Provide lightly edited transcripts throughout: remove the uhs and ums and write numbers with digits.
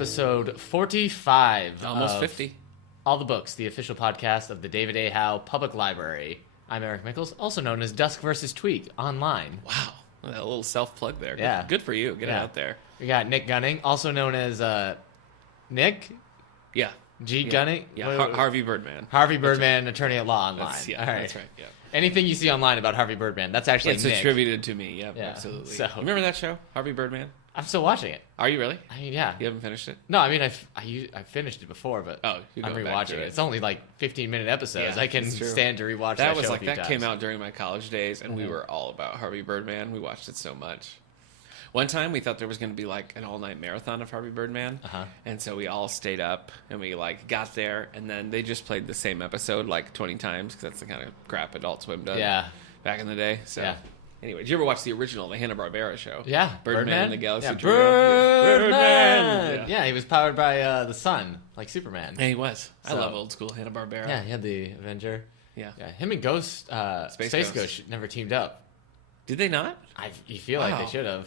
episode 45. Almost of 50. All the Books, the official podcast of the David A. Howe Public Library. I'm Eric Mickles, also known as Dusk vs. Tweak online. Wow. That little self-plug there. Yeah. Good for you. Get it out there. We got Nick Gunning, also known as Nick Yeah. G. Gunning. Yeah. Harvey Birdman. Harvey Birdman, attorney at law online. All right. Right. That's right. Yeah. Anything you see online about Harvey Birdman, that's actually It's Nick. attributed to me. Yeah, Yeah. absolutely. So- Remember that show, Harvey Birdman? I'm still watching it. Are you really? I mean, yeah. You haven't finished it? No, I mean, I finished it before, but Oh, you're I'm going back rewatching to it. it. It's only like 15-minute episodes. Yeah, I can that's true. stand to rewatch that That was show like a few that times. came out during my college days, and we were all about Harvey Birdman. We watched it so much. One time, we thought there was going to be like an all-night marathon of Harvey Birdman, and so we all stayed up and we like got there, and then they just played the same episode like 20 times because that's the kind of crap Adult Swim does. Yeah. Back in the day. So. Yeah. Anyway, did you ever watch the original, the Hanna-Barbera show? Yeah. Birdman and the Galaxy yeah. Trio. Birdman! Yeah. Yeah, he was powered by the sun, like Superman. Yeah, he was. I So- love old school Hanna-Barbera. Yeah, he had the Avenger. Yeah. Yeah, him and Ghost, Space Ghost never teamed up. Did they not? You feel like Wow. they should have.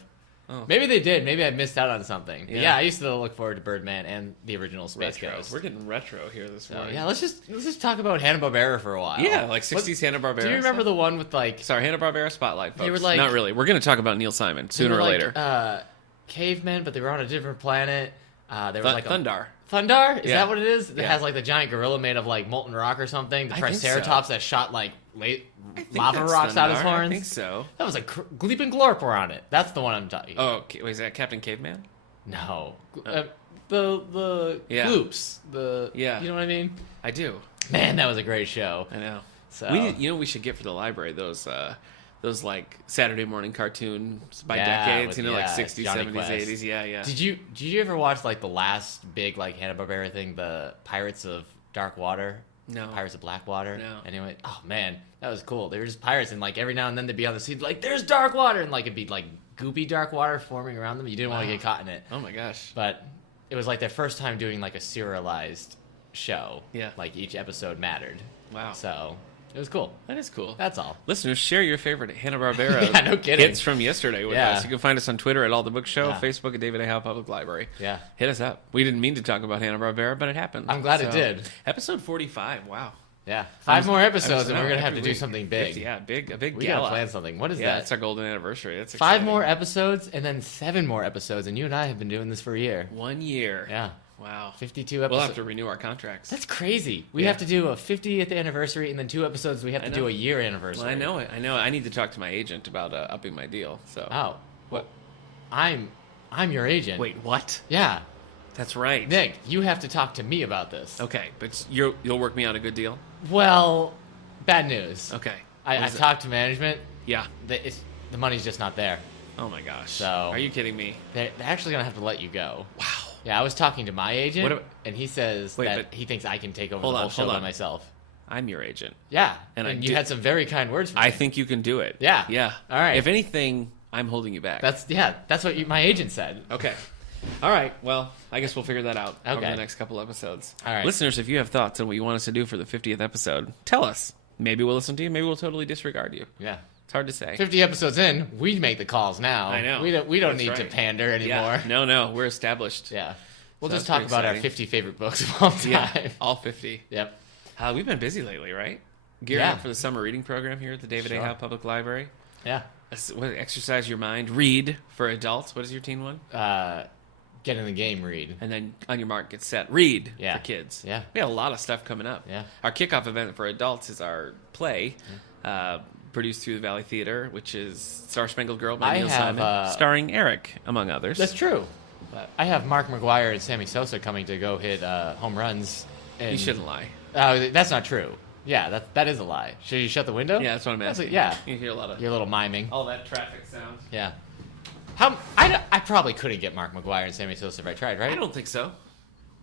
Oh. Maybe they did. Maybe I missed out on something. But Yeah. yeah, I used to look forward to Birdman and the original Space Retro. Ghost. We're getting retro here this So, morning. yeah, let's just talk about Hanna-Barbera for a while. Yeah, like 60s Hanna-Barbera. Do you remember stuff? the one with like Sorry, Hanna-Barbera Spotlight, folks. They were like- Not really. We're going to talk about Neil Simon they sooner were or like, later. cavemen, but they were on a different planet. There was like Thundar. Thundar? Is Yeah. that what it is? It Yeah. has like the giant gorilla made of like molten rock or something. The I think Triceratops so. that shot like I think lava that's rocks out his Thundar. horns. I think so. That was a Gleep and Glorp were on it. That's the one I'm talking. Oh, okay. Wait, is that Captain Caveman? No, the Yeah. Gloops. The Yeah. You know what I mean? I do. Man, that was a great show. I know. So We should get for the library those like Saturday morning cartoons by Yeah, decades, with- like yeah, 60s, Johnny 70s, Quest. 80s. Yeah, yeah. Did you ever watch like the last big like Hanna-Barbera thing, the Pirates of Dark Water? No. Pirates of Blackwater? No. Anyway, oh man, that was cool. They were just pirates, and like every now and then they'd be on the sea, like there's dark water, and like it'd be like goopy dark water forming around them. You didn't want to Wow. get caught in it, Oh my gosh. but it was like their first time doing like a serialized show. Yeah. Like each episode mattered. Wow. So it was cool. That is cool. That's all. Listeners, share your favorite Hanna-Barbera Yeah, no kidding. hits from yesterday with Yeah. us. You can find us on Twitter at All the Book Show, Yeah. Facebook at David A. Howe Public Library. Yeah. Hit us up. We didn't mean to talk about Hanna-Barbera, but it happened. I'm glad it did. Episode 45. Wow. Yeah. 5 more episodes, and I we're gonna know, have to every do week. something big. 50, yeah, a big We gala. gotta plan something. What is Yeah, that? it's our golden anniversary. That's 5 exciting. more episodes, and then 7 more episodes, and you and I have been doing this for a year. 1 year. Yeah. Wow. 52 We'll episodes. have to renew our contracts. That's crazy. We Yeah. have to do a 50th anniversary, and then 2 episodes we have to know. do a year anniversary. Well, I know it. I know. I need to talk to my agent about upping my deal. So. Oh. What? I'm your agent. Wait. What? Yeah. That's right. Nick, you have to talk to me about this. Okay, but you'll work me out a good deal. Well, bad news. Okay. I What is it? talked to management. Yeah. The money's just not there. Oh my gosh. So- Are you kidding me? They're actually going to have to let you go. Wow. Yeah, I was talking to my agent, What about- and he says Wait, that but- he thinks I can take over Hold the whole on, show hold by on. myself. I'm your agent. Yeah, And and I you do- had some very kind words for me. I think you can do it. Yeah. Yeah. All right. If anything, I'm holding you back. That's what my agent said. okay. All right. Well, I guess we'll figure that out over Okay. the next couple episodes. All right. Listeners, if you have thoughts on what you want us to do for the 50th episode, tell us. Maybe we'll listen to you. Maybe we'll totally disregard you. Yeah. It's hard to say. 50 episodes in, we make the calls now. I know. We don't That's need to right. pander anymore. Yeah. No, we're established. Yeah. We'll So just that's talk pretty about our exciting. 50 favorite books of all time. Yeah. All 50. Yep. We've been busy lately, right? Gearing Yeah. up for the summer reading program here at the David A. Sure. Howe Public Library. Yeah. Exercise your mind. Read for adults. What is your teen one? Get in the game, read. And then on your mark, get set. Read Yeah. for kids. Yeah. We have a lot of stuff coming up. Yeah. Our kickoff event for adults is our play, produced through the Valley Theater, which is Star Spangled Girl by I Neil have, Simon, starring Eric, among others. That's true. But I have Mark McGuire and Sammy Sosa coming to go hit home runs. And, You shouldn't lie. That's not true. Yeah, that is a lie. Should you shut the window? Yeah, that's what I'm asking. Yeah. You hear a lot of Your little miming. all that traffic sound. Yeah. I probably couldn't get Mark McGuire and Sammy Sosa if I tried, right? I don't think so.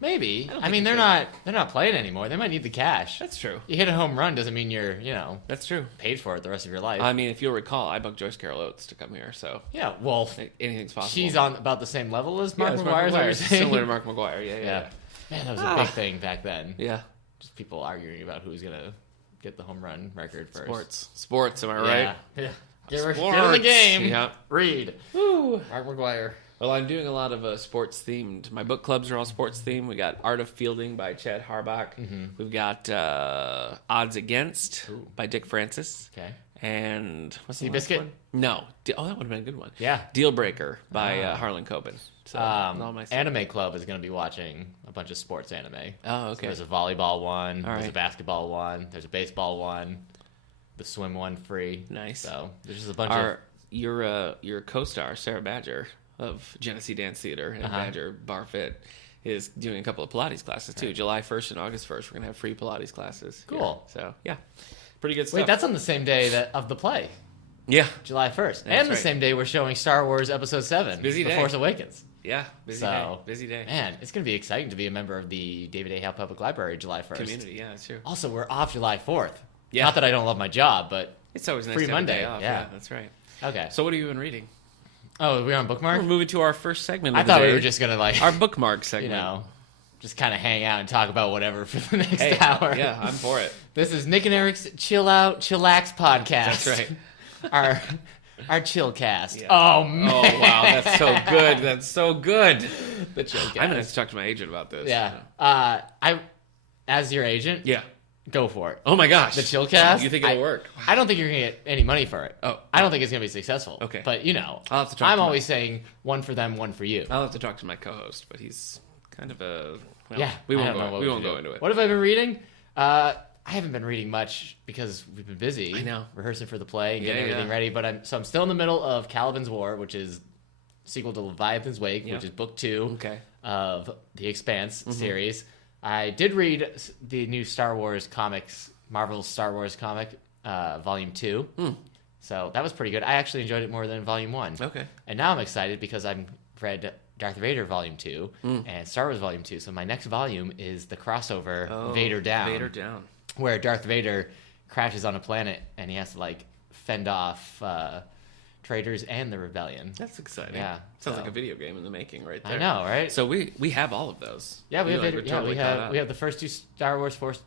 Maybe. I don't I think mean, you they're could. not playing anymore. They might need the cash. That's true. You hit a home run doesn't mean you're, That's true. paid for it the rest of your life. I mean, if you'll recall, I booked Joyce Carol Oates to come here, so yeah, well, anything's possible. she's on about the same level as Mark it's McGuire. Is what you're saying? similar to Mark McGuire. Yeah. Yeah. Man, that was a big thing back then. Yeah. Just people arguing about who's gonna get the home run record first. Sports. Am I right? Yeah. Get in the Sports. game. Yeah. Read. Woo. Mark McGuire. Well, I'm doing a lot of sports themed. My book clubs are all sports themed. We got Art of Fielding by Chad Harbach. We've got Odds Against by Dick Francis. Okay. And what's the last Seabiscuit? one? No. Oh, that would have been a good one. Yeah. Deal Breaker by Harlan Coben. So, all my stuff. Anime Club is going to be watching a bunch of sports anime. Oh, So okay. there's a volleyball one. All There's a right. basketball one. There's a baseball one. The swim one free. Nice. So there's just a bunch of... Your co-star, Sarah Badger of Genesee Dance Theater and Badger Bar Fit, is doing a couple of Pilates classes too. July 1st and August 1st, we're going to have free Pilates classes. Cool. Here. So, yeah. Pretty good stuff. Wait, that's on the same day of the play. Yeah. July 1st. That's and the right. same day we're showing Star Wars Episode 7. Busy The day. Force Awakens. Yeah. Busy day. Busy day. Man, it's going to be exciting to be a member of the David A. Hale Public Library July 1st. Community, yeah, that's true. Also, we're off July 4th. Yeah. Not that I don't love my job, but... It's always nice Free to have Monday, a day off. yeah. Yeah, that's right. Okay. So what have you been reading? Oh, we're on Bookmark? We're moving to our first segment of I the thought day. we were just going to, like... Our bookmark segment. You know, just kind of hang out and talk about whatever for the next hour. Yeah, I'm for it. This is Nick and Eric's Chill Out, Chillax podcast. That's right. Our chill cast. Yeah. Oh, man. Oh, wow, that's so good. That's so good. The chill cast. I'm going to have to talk to my agent about this. Yeah. As your agent, Yeah. go for it. Oh, my gosh. The chill cast. You think it'll work? I don't think you're going to get any money for it. Oh. I don't think it's going to be successful. Okay. But, you know, I'll have to talk I'm to always saying one for them, one for you. I'll have to talk to my co-host, but he's kind of a... Well, Yeah. we I won't don't know go, what we to won't do. go into it. What have I been reading? I haven't been reading much because we've been busy. I know. Rehearsing for the play and Yeah, getting everything yeah. ready. But I'm still in the middle of Caliban's War, which is sequel to Leviathan's Wake, Yeah. which is book 2 Okay. of the Expanse series. I did read the new Star Wars comics, Marvel's Star Wars comic, Volume 2. So that was pretty good. I actually enjoyed it more than Volume 1. Okay. And now I'm excited because I've read Darth Vader Volume 2 and Star Wars Volume 2. So my next volume is the crossover Vader Down. Vader Down. Where Darth Vader crashes on a planet and he has to, like, fend off traitors and the rebellion. That's exciting. Yeah, Sounds so- like a video game in the making right there. I know, right? So we have all of those. Yeah, we have like, Vader. we're Yeah, totally caught up. we have the first 2 Star Wars, first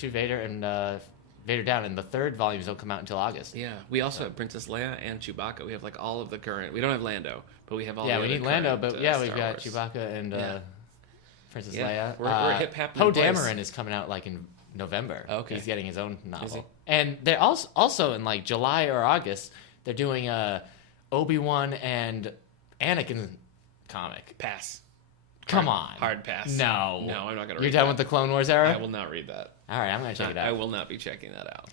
2 Vader and Vader Down, and the third volumes don't come out until August. Yeah, we also have Princess Leia and Chewbacca. We have like all of the current. We don't have Lando, but we have all. Yeah, the we other need Lando, current, but yeah, we've Star got Wars. Chewbacca and Yeah. Princess Yeah, Leia. we're hip, hap, and Poe in place. Dameron is coming out like in November. Okay. He's getting his own Is he? novel, and they're also in like July or August. They're doing a Obi-Wan and Anakin comic. Pass. Come on, Hard pass. No, No, I'm not gonna. You're read done that. with the Clone Wars era. I will not read that. All right, I'm gonna check it out. I will not be checking that out.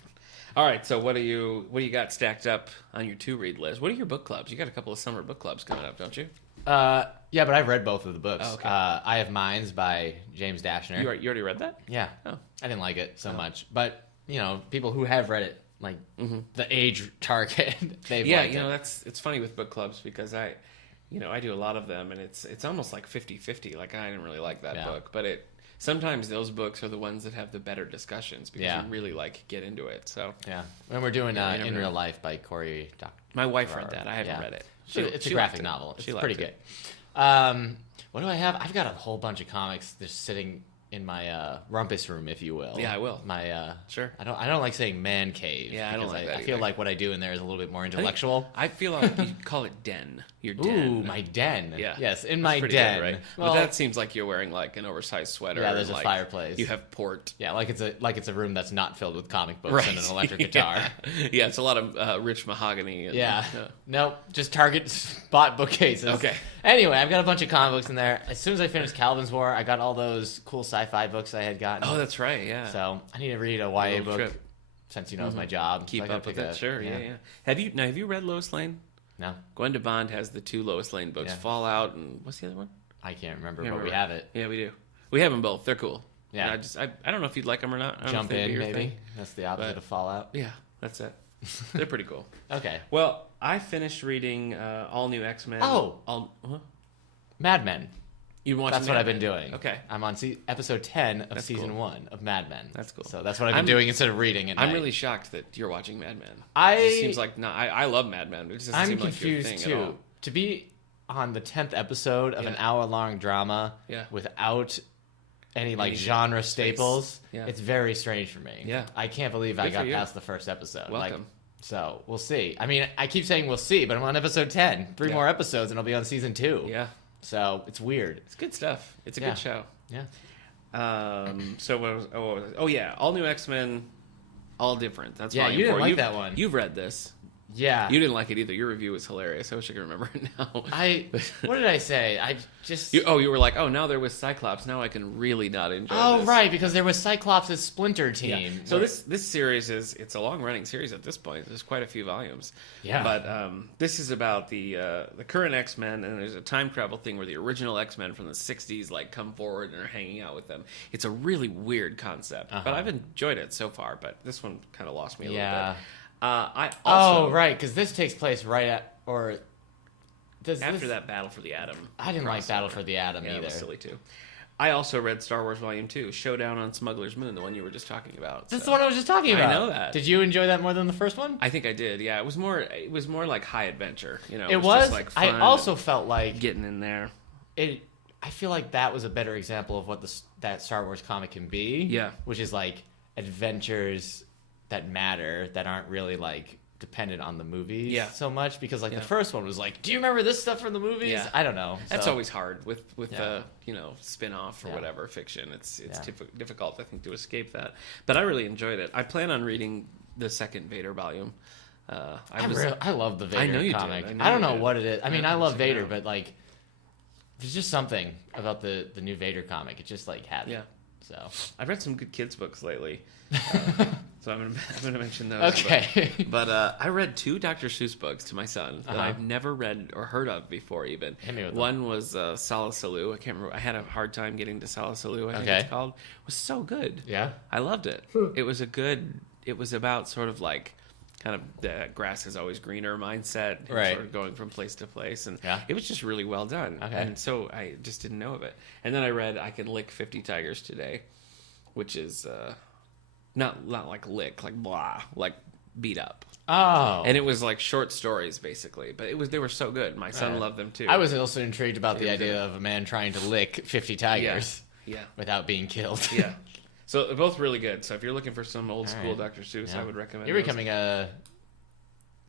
All right, so what do you got stacked up on your to read list? What are your book clubs? You got a couple of summer book clubs coming up, don't you? Yeah, but I've read both of the books. Oh, okay. I Have Minds by James Dashner. You already read that? Yeah. Oh. I didn't like it so much, but you know, people who have read it, like the age target, they've Yeah, liked you know, it. it's funny with book clubs because I do a lot of them and it's almost like 50-50. Like I didn't really like that book, but sometimes those books are the ones that have the better discussions because you really like get into it. So Yeah, when we're doing Yeah, you never In know. Real Life by Corey Doctorow. my wife read that. I haven't Yeah. read it. It's a she graphic liked it. novel. It's She liked pretty it. good. What do I have? I've got a whole bunch of comics just sitting in my rumpus room, if you will. Yeah, I will. My Sure. I don't like saying man cave. Yeah, I don't because like that I feel either. like what I do in there is a little bit more intellectual. I feel like you call it den. Your den. Ooh, my den. Yeah. Yes, in That's my pretty den. good, right? Well, But that seems like you're wearing like an oversized sweater. Yeah, there's and, a like, fireplace. You have port. yeah, like it's a room that's not filled with comic books and an electric Yeah. guitar. Yeah, it's a lot of rich mahogany. And, Yeah. Nope. Just Target spot bookcases. Okay. Anyway, I've got a bunch of comic books in there. As soon as I finished Calvin's War, I got all those cool sci-fi books I had gotten. Oh, that's right. Yeah. So I need to read a YA little book trip. since it's my job. Keep So I gotta up with pick it. Sure. Yeah. yeah. Have you read Lois Lane? No, Gwenda Bond has the 2 Lois Lane books, Yeah. Fallout, and what's the other one? I can't remember, Can't but we remember. have it. Yeah, we do. We have them both. They're cool. Yeah. And I don't know if you'd like them or not. I don't know Jump if they'd be in, your maybe. thing. That's the opposite But- of Fallout. Yeah, that's it. They're pretty cool. Okay. Well, I finished reading All New X-Men. Oh! Mad Men. You watched That's what I've been doing. Okay. I'm on episode 10 of That's season cool. 1 of Mad Men. That's cool. So that's what I've been I'm- doing instead of reading at I'm night. really shocked that you're watching Mad Men. I- It just seems like I love Mad Men. It just doesn't I'm seem like your confused thing too. at all. To be on the 10th episode of an Yeah. hour-long drama Yeah. without any like Any genre space. staples, Yeah. it's very strange for me. Yeah. I can't believe I Good for got you. past the first episode. Like, Welcome. So we'll see. I mean, I keep saying we'll see, but I'm on episode 10. Three more episodes, and I'll be on season 2. Yeah. So it's weird. It's good stuff. It's a good show. Yeah. So what was it? Oh yeah, all new X-Men, all different. That's Yeah, you didn't like that one. You've read this. Yeah. You didn't like it either. Your review was hilarious. I wish I could remember it now. What did I say? I just... You were like, oh, now they're with Cyclops. Now I can really not enjoy this. Oh, right, because there was Cyclops' Splinter team. Yeah. So this series it's a long-running series at this point. There's quite a few volumes. Yeah. But this is about the current X-Men, and there's a time travel thing where the original X-Men from the 60s like come forward and are hanging out with them. It's a really weird concept, but I've enjoyed it so far, but this one kind of lost me a little bit. I also, right, because this takes place right at, after that Battle for the Atom. I didn't like Battle for the Atom It either. was silly too. I also read Star Wars Volume 2, Showdown on Smuggler's Moon, the one you were just talking about. That's the one I was just talking about. I know that. Did you enjoy that more than the first one? I think I did. Yeah, it was more like high adventure. You know, It was. just like fun I also felt like getting in there. I feel like that was a better example of what that Star Wars comic can be. Yeah, which is like adventures that matter, that aren't really like dependent on the movies so much, because like the first one was like, do you remember this stuff from the movies? Yeah. I don't know. That's always hard with spin-off or whatever fiction. It's difficult, I think, to escape that. But I really enjoyed it. I plan on reading the second Vader volume. I love the Vader I know you comic. did. I don't know what it is. I mean, I love Vader, out. but like there's just something about the new Vader comic. It just like had it. So I've read some good kids books lately. So I'm gonna mention those. Okay. But I read 2 Dr. Seuss books to my son that I've never read or heard of before. Even one was Salisalu. I can't remember. I had a hard time getting to Salisalu. I think it's called. It was so good. Yeah, I loved it. It was It was about sort of like kind of the grass is always greener mindset, and right? Sort of going from place to place, and it was just really well done. Okay. And so I just didn't know of it. And then I read I Can Lick 50 Tigers Today, which is not like lick, like blah, like beat up. Oh. And it was like short stories basically, but they were so good. My son loved them too. I was also intrigued about the idea of a man trying to lick 50 tigers without being killed. Yeah. So they're both really good. So if you're looking for some old school Dr. Seuss, I would recommend You're becoming a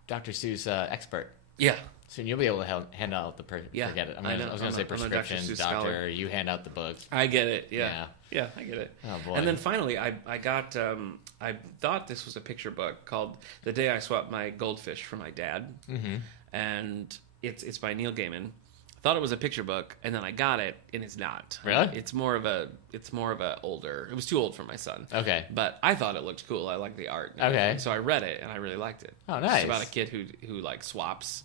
Dr. Seuss expert. Yeah. Soon you'll be able to hand out the forget it. I was going to say prescription, doctor. You hand out the books. I get it. Yeah, I get it. Oh boy! And then finally, I got. I thought this was a picture book called "The Day I Swapped My Goldfish for My Dad," and it's by Neil Gaiman. I thought it was a picture book, and then I got it, and it's not. Really? It's more of a older. It was too old for my son. Okay. But I thought it looked cool. I like the art. Okay. So I read it, and I really liked it. Oh, nice. It's about a kid who like swaps.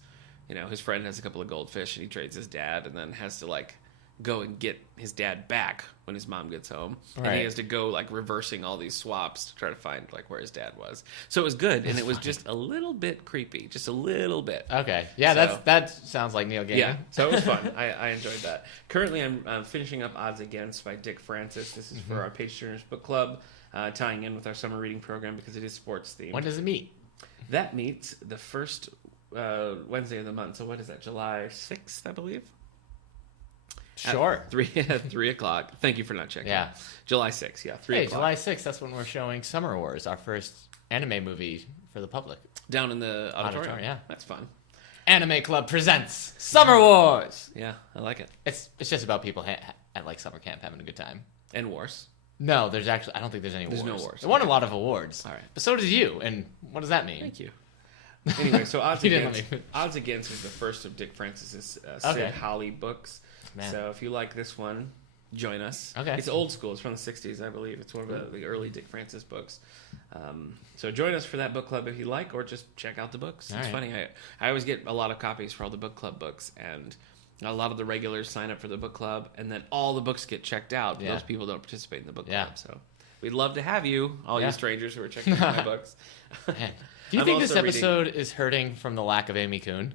You know, his friend has a couple of goldfish, and he trades his dad, and then has to like go and get his dad back when his mom gets home, and he has to go like reversing all these swaps to try to find like where his dad was. So it was good, and it was just a little bit creepy, just a little bit. Okay, yeah, that sounds like Neil Gaiman. Yeah, so it was fun. I enjoyed that. Currently, I'm finishing up Odds Against by Dick Francis. This is for our Page Turners Book Club, tying in with our summer reading program because it is sports themed. When does it meet? That meets the first Wednesday of the month. So what is that? July 6th, I believe. Sure. At 3 o'clock. Thank you for not checking. Yeah. July 6th. Yeah. 3 o'clock. July 6th. That's when we're showing Summer Wars, our first anime movie for the public. Down in the auditorium. Yeah. That's fun. Anime Club presents Summer Wars. Yeah, I like it. It's just about people at like summer camp having a good time. And wars. No, I don't think there's any wars. There's no wars. It won a lot of awards. All right. But so did you. And what does that mean? Thank you. Anyway, so Odds Against is the first of Dick Francis's Sid Holly books. Man. So if you like this one, join us. Okay. It's old school. It's from the 60s, I believe. It's one of the early Dick Francis books. So join us for that book club if you like, or just check out the books. It's funny. I always get a lot of copies for all the book club books, and a lot of the regulars sign up for the book club, and then all the books get checked out. But those people don't participate in the book club. So we'd love to have you, all you strangers who are checking out my books. Do you think this episode is hurting from the lack of Amy Kuhn?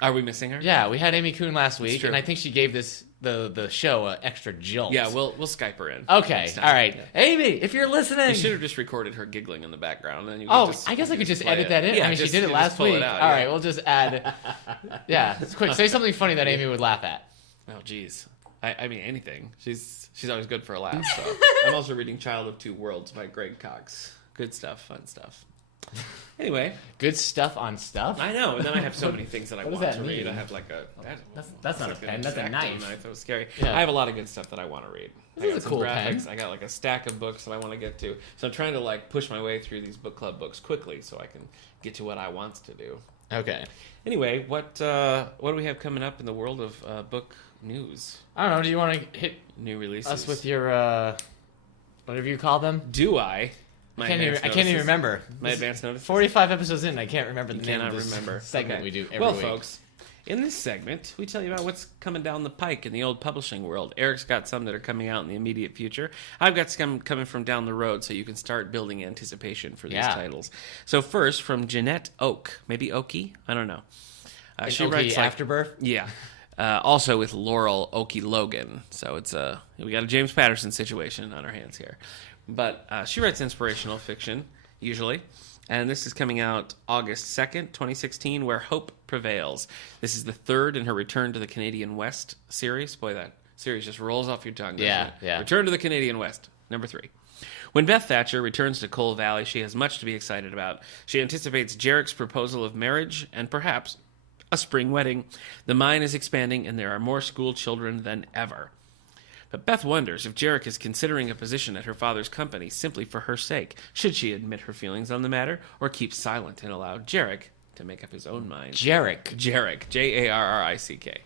Are we missing her? Yeah, we had Amy Kuhn last week, and I think she gave the show an extra jolt. Yeah, we'll Skype her in. Okay, all right. Yeah. Amy, if you're listening... You should have just recorded her giggling in the background. And I guess I could just edit that in. Yeah, I mean, she did it last week. All right, we'll just add... Yeah, it's quick. Say something funny that Amy would laugh at. Oh, jeez. I mean, anything. She's always good for a laugh. So. I'm also reading Child of Two Worlds by Greg Cox. Good stuff, fun stuff. Anyway, Good stuff on stuff. I know, and then I have so many things that I What does want that to read. mean? I have like a... That's not a like pen. That's a X-Acto knife. That was scary. Yeah. I have a lot of good stuff that I want to read. This I is got a some cool graphics. pen. I got like a stack of books that I want to get to. So I'm trying to like push my way through these book club books quickly so I can get to what I want to do. Okay. Anyway, what do we have coming up in the world of book news? I don't know. Do you want to hit New releases? us with your whatever you call them? Do I? I can't even remember. My advance notice. 45 episodes in, I can't remember the You name cannot of this remember. segment Okay. we do every Well, week. folks, in this segment, we tell you about what's coming down the pike in the old publishing world. Eric's got some that are coming out in the immediate future. I've got some coming from down the road, so you can start building anticipation for these titles. So first, from Jeanette Oak. Maybe Okie? I don't know. She writes like, Afterbirth? Yeah. Also with Laurel Okie Logan. So it's we got a James Patterson situation on our hands here. But she writes inspirational fiction, usually. And this is coming out August 2nd, 2016, Where Hope Prevails. This is the third in her Return to the Canadian West series. Boy, that series just rolls off your tongue, doesn't it? Yeah. Return to the Canadian West, number 3. When Beth Thatcher returns to Coal Valley, she has much to be excited about. She anticipates Jarek's proposal of marriage and perhaps a spring wedding. The mine is expanding, and there are more school children than ever. But Beth wonders if Jarek is considering a position at her father's company simply for her sake. Should she admit her feelings on the matter, or keep silent and allow Jarek to make up his own mind? Jarek. Jarrick.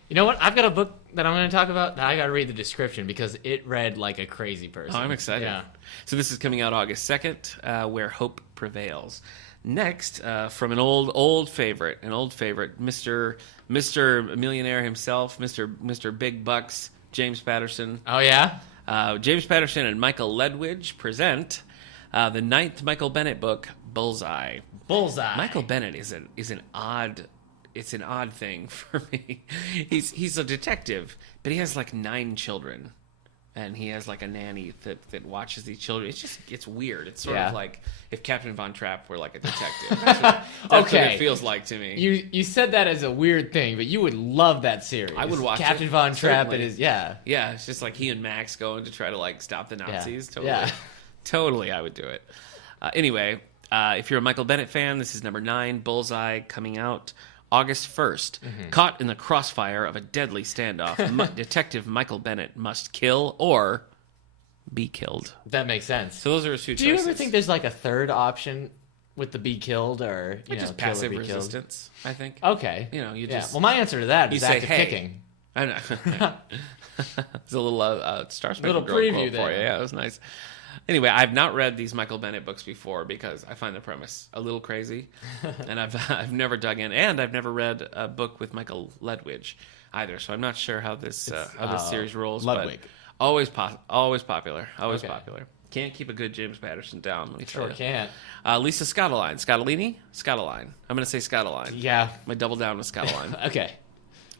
You know what? I've got a book that I'm going to talk about that I got to read the description because it read like a crazy person. Oh, I'm excited. Yeah. So this is coming out August 2nd, Where Hope Prevails. Next, from an old favorite, Mr. Millionaire himself, Mr. Big Bucks, James Patterson. Oh, yeah? James Patterson and Michael Ledwidge present the 9th Michael Bennett book, Bullseye. Bullseye. Michael Bennett is an odd thing for me. He's a detective, but he has like 9 children. And he has like a nanny that watches these children. It's weird. It's sort of like if Captain Von Trapp were like a detective. That's what it feels like to me. You said that as a weird thing, but you would love that series. I would watch Captain it, Von Trapp. certainly. It is, yeah. Yeah, it's just like he and Max going to try to like stop the Nazis. Totally. Yeah. Totally, I would do it. Anyway, if you're a Michael Bennett fan, this is number 9, Bullseye, coming out August 1st. Caught in the crossfire of a deadly standoff, Detective Michael Bennett must kill or be killed. That makes sense. So those are his 2 choices. Do you ever think there's like a third option with the be killed or just kill or passive be killed? resistance, I think. Okay. You just... Well, my answer to that you is say, active hey. kicking. I know. It's a little Star Spangled Little Girl preview quote for there. you. Yeah, it was nice. Anyway, I've not read these Michael Bennett books before because I find the premise a little crazy, and I've never dug in, and I've never read a book with Michael Ledwidge either. So I'm not sure how this series rolls. Ludwig. But always popular. Okay. Popular. Can't keep a good James Patterson down. Let me tell Sure you. can't. Lisa Scottaline. Scottaline. I'm going to say Scottaline. Yeah. I'm going to double down with Scottaline. Okay.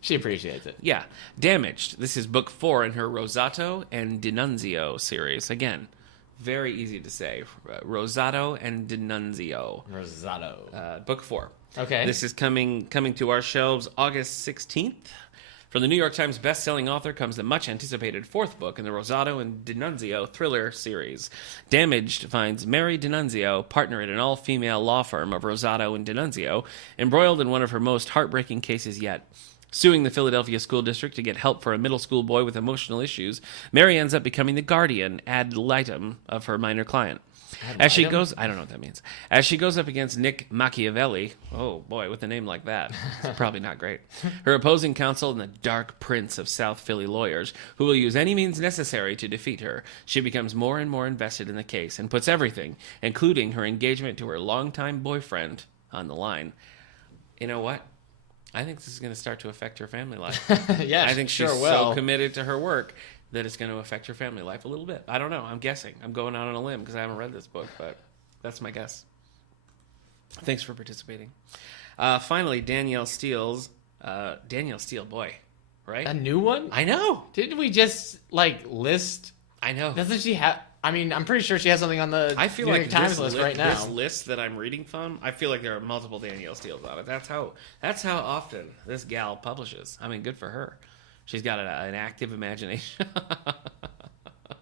She appreciates it. Yeah. Damaged. This is book 4 in her Rosato and D'Annunzio series. Again, very easy to say. Rosato and D'Annunzio. Rosato. Book 4. Okay. This is coming to our shelves August 16th. From the New York Times best-selling author comes the much-anticipated 4th book in the Rosato and D'Annunzio thriller series. Damaged finds Mary D'Annunzio, partner at an all-female law firm of Rosato and D'Annunzio, embroiled in one of her most heartbreaking cases yet. Suing the Philadelphia School District to get help for a middle school boy with emotional issues, Mary ends up becoming the guardian ad litem of her minor client. As she goes, I don't know what that means. As she goes up against Nick Machiavelli, oh boy, with a name like that, it's probably not great. Her opposing counsel and the dark prince of South Philly lawyers, who will use any means necessary to defeat her, she becomes more and more invested in the case and puts everything, including her engagement to her longtime boyfriend, on the line. You know what? I think this is going to start to affect her family life. Yeah, I think sure she's will. so committed to her work that it's going to affect her family life a little bit. I don't know. I'm guessing. I'm going out on a limb because I haven't read this book, but that's my guess. Thanks for participating. Finally, Danielle Steele's... Danielle Steele, boy, right? A new one? I know. Didn't we just list? I know. Doesn't she have? I mean, I'm pretty sure she has something on the I feel New like York Times this list right now. This list that I'm reading from, I feel like there are multiple Danielle Steeles on it. That's how often this gal publishes. I mean, good for her. She's got an active imagination.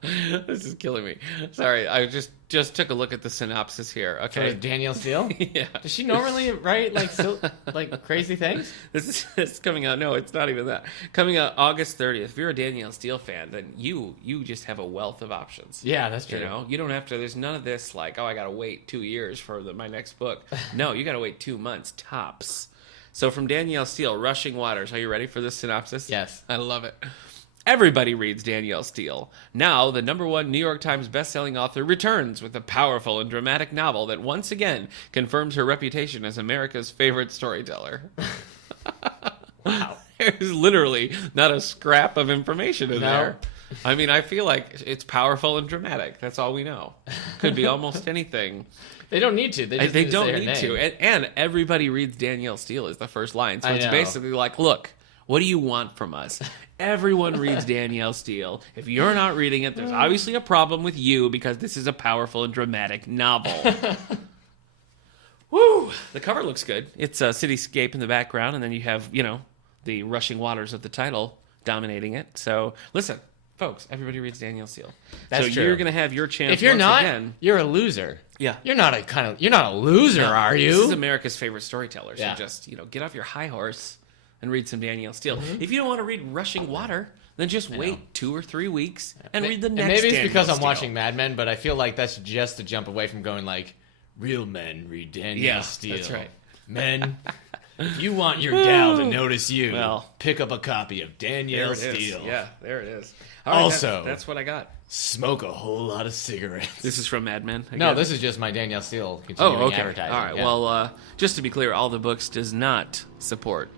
This is killing me. Sorry, I just took a look at the synopsis here. Okay, Danielle Steele? yeah. Does she normally write like crazy things? This is coming out. No, it's not even that. Coming out August 30th. If you're a Danielle Steele fan, then you just have a wealth of options. Yeah, that's true. You know, you don't have to. There's none of this like, oh, I got to wait 2 years for my next book. No, you got to wait 2 months tops. So from Danielle Steele, Rushing Waters. Are you ready for this synopsis? Yes. I love it. Everybody reads Danielle Steele. Now, the #1 New York Times bestselling author returns with a powerful and dramatic novel that once again confirms her reputation as America's favorite storyteller. Wow. There's literally not a scrap of information in there. I mean, I feel like it's powerful and dramatic. That's all we know. Could be almost anything. They don't need to. They don't need to. And everybody reads Danielle Steele is the first line. So it's know. basically like, look, what do you want from us? Everyone reads Danielle Steele. If you're not reading it, there's obviously a problem with you because this is a powerful and dramatic novel. Woo! The cover looks good. It's a cityscape in the background, and then you have, the rushing waters of the title dominating it. So, listen, folks, everybody reads Danielle Steele. That's so true. You're going to have your chance if you're once not, again. you're a loser. Yeah. You're not a loser, are you? This is America's favorite storyteller. So Yeah. just, get off your high horse and read some Danielle Steele. Mm-hmm. If you don't want to read Rushing Water, then just wait 2 or 3 weeks and read the next. And maybe it's Danielle because I'm Steele. watching Mad Men, but I feel like that's just a jump away from going like, real men read Danielle Steele. That's right. Men, if you want your gal to notice you, Well, pick up a copy of Danielle There it is. Steele. Yeah, there it is. All right, Also, that's what I got. smoke a whole lot of cigarettes. This is from Mad Men. No, again? this is just my Danielle Steele continuing Oh, okay. advertising. All right. Yeah. Well, just to be clear, all the books does not support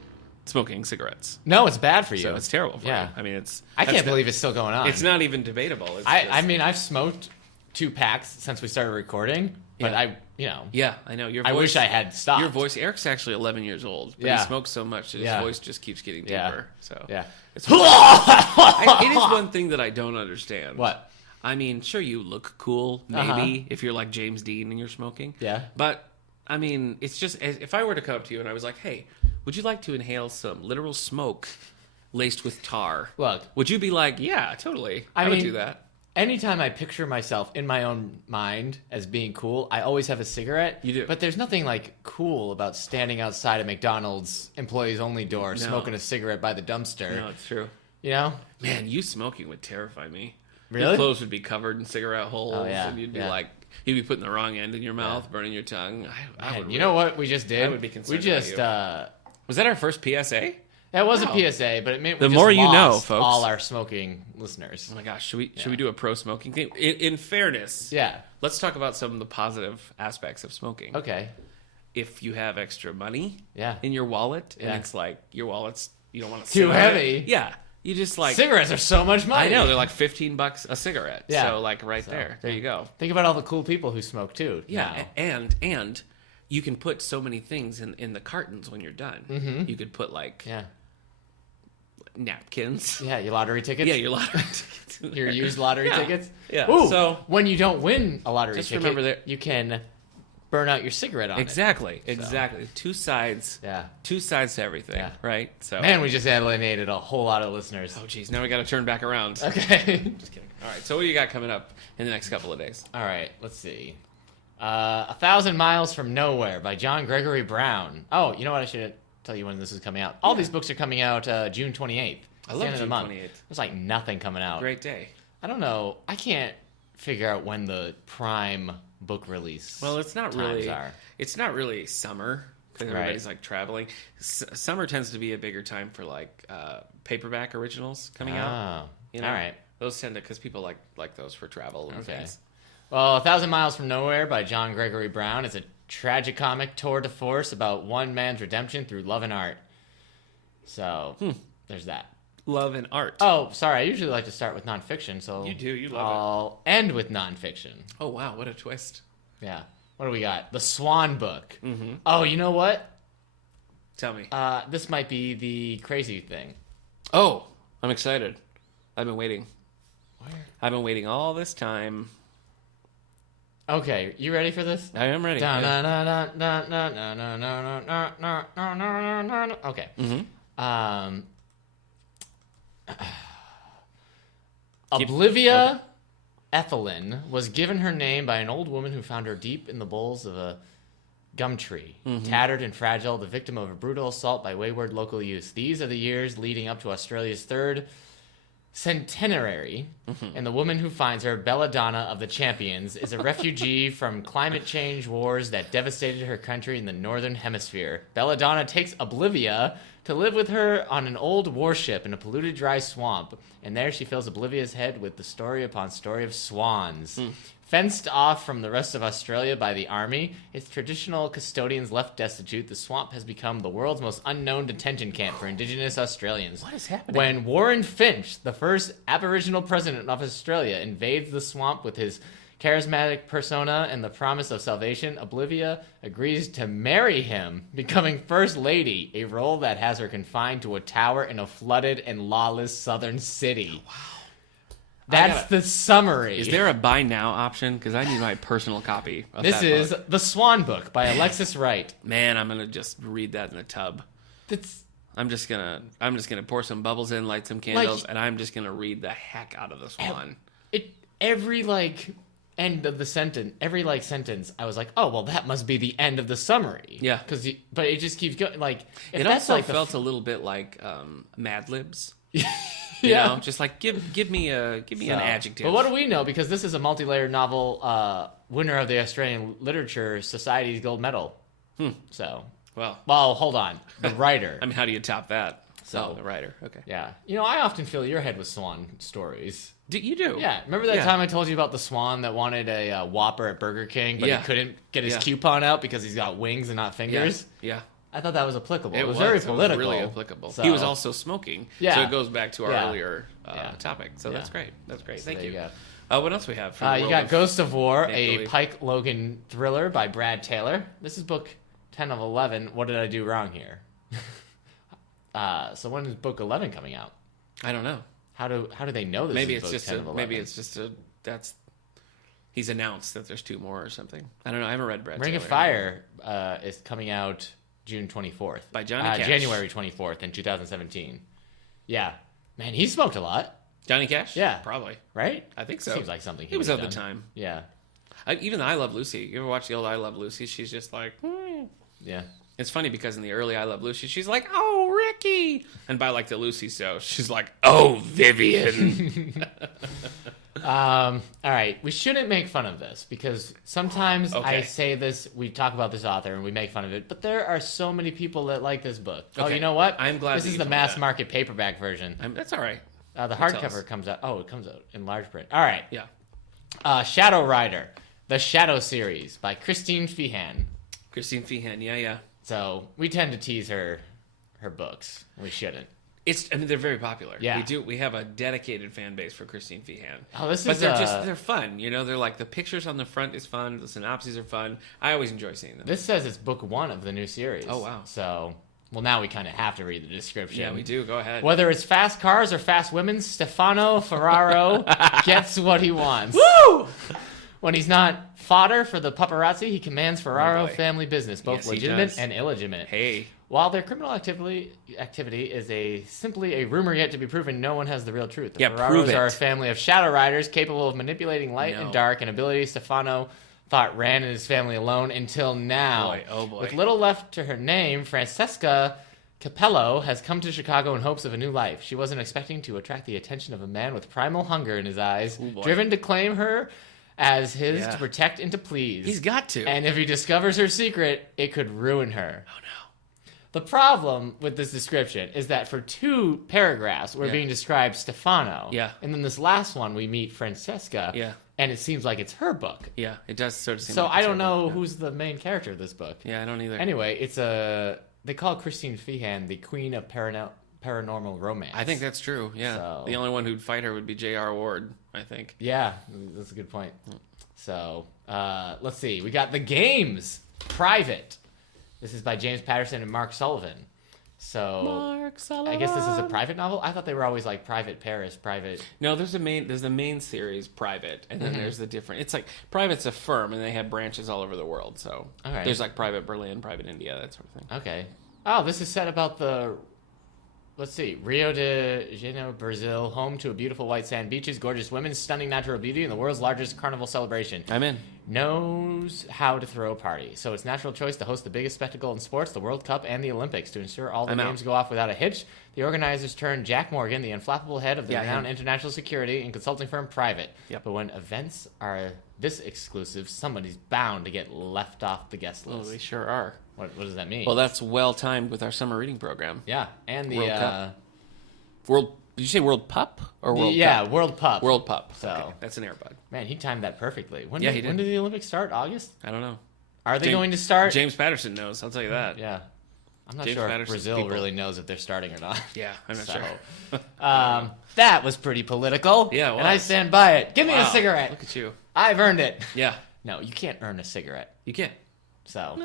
smoking cigarettes. No, it's bad for you. So it's terrible for Yeah. you. I mean, I can't believe it's still going on. It's not even debatable. It's I mean, I've smoked 2 packs since we started recording, but Yeah. Yeah, I know. Your voice, I wish I had stopped. Your voice, Eric's actually 11 years old, but Yeah. he smokes so much that his Yeah. voice just keeps getting Yeah. deeper. So Yeah. It's it is one thing that I don't understand. What? I mean, sure, you look cool, maybe, if you're like James Dean and you're smoking. Yeah. But, I mean, it's just, if I were to come up to you and I was like, hey, would you like to inhale some literal smoke laced with tar? Look. Would you be like, yeah, totally. I would mean, do that. Anytime I picture myself in my own mind as being cool, I always have a cigarette. You do. But there's nothing like cool about standing outside a McDonald's employees only door, smoking a cigarette by the dumpster. No, it's true. You know? Man, you smoking would terrify me. Really? Your clothes would be covered in cigarette holes, Oh, yeah. and you'd be Yeah. like, you'd be putting the wrong end in your mouth, burning your tongue. I Man, would you know what we just did? I would be concerned We just about Was that our first PSA? that was Wow. a PSA, but it meant The we more just you know, lost folks. all our smoking listeners. Oh my gosh, should we do a pro smoking thing? In fairness, Yeah. let's talk about some of the positive aspects of smoking. Okay. If you have extra money Yeah. in your wallet, and Yeah. it's like your wallet's you don't want to Too heavy. Yeah, you just like Cigarettes are so much money. I know they're like $15 a cigarette. Yeah. So like there you go. Think about all the cool people who smoke too. Yeah, now. and you can put so many things in the cartons when you're done. Mm-hmm. You could put like Yeah. napkins. Yeah, your lottery tickets. Yeah, your lottery tickets. in Your there. used lottery Yeah. tickets. Yeah. Ooh, So when you don't win a lottery just ticket, remember that- you can burn out your cigarette on Exactly. Two sides. it. Yeah. Two sides to everything. Yeah. Right. So. Man, we just alienated a whole lot of listeners. Oh geez, now we got to turn back around. Okay. Just kidding. All right. So what do you got coming up in the next couple of days? All right, let's see. 1,000 Miles from Nowhere by John Gregory Brown. Oh, you know what? I should tell you when this is coming out. All these books are coming out June 28th. I It's love the end of the June month. 28th. There's like nothing coming out. Great day. I don't know. I can't figure out when the prime book release. Well, it's not times really. are. It's not really summer because Right. everybody's like traveling. Summer tends to be a bigger time for like paperback originals coming out. Oh, You know? all right. Those tend to because people like those for travel and Okay. things. Well, 1,000 Miles from Nowhere by John Gregory Brown is a tragicomic tour de force about one man's redemption through love and art. So, there's that. Love and art. Oh, sorry. I usually like to start with nonfiction, so You do, you love it. I'll end with nonfiction. Oh wow, what a twist! Yeah. What do we got? The Swan book. Mm-hmm. Oh, you know what? Tell me. This might be the crazy thing. Oh, I'm excited. I've been waiting. Where? I've been waiting all this time. Okay, you ready for this? I am ready. Okay. Mm-hmm. Oblivia Ethelyn was given her name by an old woman who found her deep in the boles of a gum tree, tattered and fragile, the victim of a brutal assault by wayward local youth. These are the years leading up to Australia's third centenary, and the woman who finds her, Belladonna of the Champions, is a refugee from climate change wars that devastated her country in the northern hemisphere. Belladonna takes Oblivia to live with her on an old warship in a polluted dry swamp, and there she fills Oblivia's head with the story upon story of swans. Fenced off from the rest of Australia by the army, its traditional custodians left destitute, the swamp has become the world's most unknown detention camp for Indigenous Australians. What is happening? When Warren Finch, the first Aboriginal president of Australia, invades the swamp with his charismatic persona and the promise of salvation, Oblivia agrees to marry him, becoming First Lady, a role that has her confined to a tower in a flooded and lawless southern city. Wow. That's the summary. Is there a buy now option? Because I need my personal copy of This that is book. The Swan Book by Alexis Wright. Man, I'm gonna just read that in the tub. I'm just gonna pour some bubbles in, light some candles, and I'm just gonna read the heck out of The Swan. Every end of the sentence, every sentence, I was like, oh well, that must be the end of the summary. Yeah, but it just keeps going. It also felt a little bit like Mad Libs. You know, just give me an adjective. But what do we know? Because this is a multi-layered novel, winner of the Australian Literature Society's Gold Medal. So, well, hold on. The writer. I mean, how do you top that? So the writer. Okay. Yeah. You know, I often fill your head with swan stories. You do? Yeah. Remember that time I told you about the swan that wanted a Whopper at Burger King, but he couldn't get his coupon out because he's got wings and not fingers? Yeah. I thought that was applicable. It was very political. It was really applicable. So. He was also smoking. Yeah. So it goes back to our earlier topic. So that's great. That's great. So Thank you. Go. What else we have? You got Ghost of War, a Pike Logan thriller by Brad Taylor. This is book 10 of 11. What did I do wrong here? So when is book 11 coming out? I don't know. How do they know this is book 10 of 11? Maybe it's just he's announced that there's 2 more or something. I don't know. I haven't read Brad Taylor. Ring of Fire is coming out June 24th. By Johnny Cash. January 24th in 2017. Yeah. Man, he smoked a lot. Johnny Cash? Yeah. Probably. Right? I think so. Seems like something he was of the time. Yeah. Even the I Love Lucy. You ever watch the old I Love Lucy? She's just like, Yeah. It's funny because in the early I Love Lucy, she's like, oh, Ricky. And by the Lucy show, she's like, oh, Vivian. All right. We shouldn't make fun of this because sometimes I say this, we talk about this author and we make fun of it, but there are so many people that like this book. Okay. Oh, you know what? I'm glad this is the mass market paperback version. That's all right. The hardcover comes out. Oh, it comes out in large print. All right. Yeah. Shadow Rider, the Shadow series by Christine Feehan. Christine Feehan, yeah. So we tend to tease her books. We shouldn't. They're very popular. Yeah. We have a dedicated fan base for Christine Feehan. Oh, but they're fun. You know, they're like the pictures on the front is fun. The synopses are fun. I always enjoy seeing them. This says it's book 1 of the new series. Oh, wow. So, well, now we kind of have to read the description. Yeah, we do. Go ahead. Whether it's fast cars or fast women, Stefano Ferraro gets what he wants. Woo! When he's not fodder for the paparazzi, he commands Ferraro family business, both legitimate and illegitimate. Hey. While their criminal activity is simply a rumor yet to be proven, no one has the real truth. The Ferraros are a family of shadow riders capable of manipulating light and dark, an ability Stefano thought ran in his family alone until now. Oh boy. With little left to her name, Francesca Capello has come to Chicago in hopes of a new life. She wasn't expecting to attract the attention of a man with primal hunger in his eyes, driven to claim her as his to protect and to please. He's got to. And if he discovers her secret, it could ruin her. Oh, no. The problem with this description is that for 2 paragraphs, we're being described Stefano. Yeah. And then this last one, we meet Francesca. Yeah. And it seems like it's her book. Yeah, it does sort of seem so like I don't know who's the main character of this book. Yeah, I don't either. Anyway, they call Christine Feehan the queen of paranormal romance. I think that's true, yeah. So, the only one who'd fight her would be J.R. Ward, I think. Yeah, that's a good point. So, let's see. We got The Games, Private. This is by James Patterson and Mark Sullivan. So, Mark Sullivan. I guess this is a private novel? I thought they were always like Private Paris, Private... No, there's the main series, Private, and then there's the different... It's like, Private's a firm, and they have branches all over the world, so... There's like Private Berlin, Private India, that sort of thing. Okay. Oh, this is set about the let's see. Rio de Janeiro, Brazil, home to a beautiful white sand beaches, gorgeous women, stunning natural beauty, and the world's largest carnival celebration. I'm in. Knows how to throw a party. So its natural choice to host the biggest spectacle in sports, the World Cup and the Olympics. To ensure all the games go off without a hitch, the organizers turned Jack Morgan, the unflappable head of the renowned international security and consulting firm, private. But when events are this exclusive, somebody's bound to get left off the guest list. Oh, they sure are. What does that mean? Well, that's well timed with our summer reading program. Yeah, and the World Cup. Did you say World Pup or World Cup? Yeah, World Pup. World Pup. So okay. That's an Airbud. Man, he timed that perfectly. When he did. When did the Olympics start? August? I don't know. Are they going to start? James Patterson knows. I'll tell you that. Yeah. I'm not James sure if Patterson's Brazil people. really knows if they're starting or not. Yeah, I'm not sure. That was pretty political. Yeah, it was. And I stand by it. Give me a Wow. cigarette. Look at you. I've earned it. Yeah, No, you can't earn a cigarette. you can. So,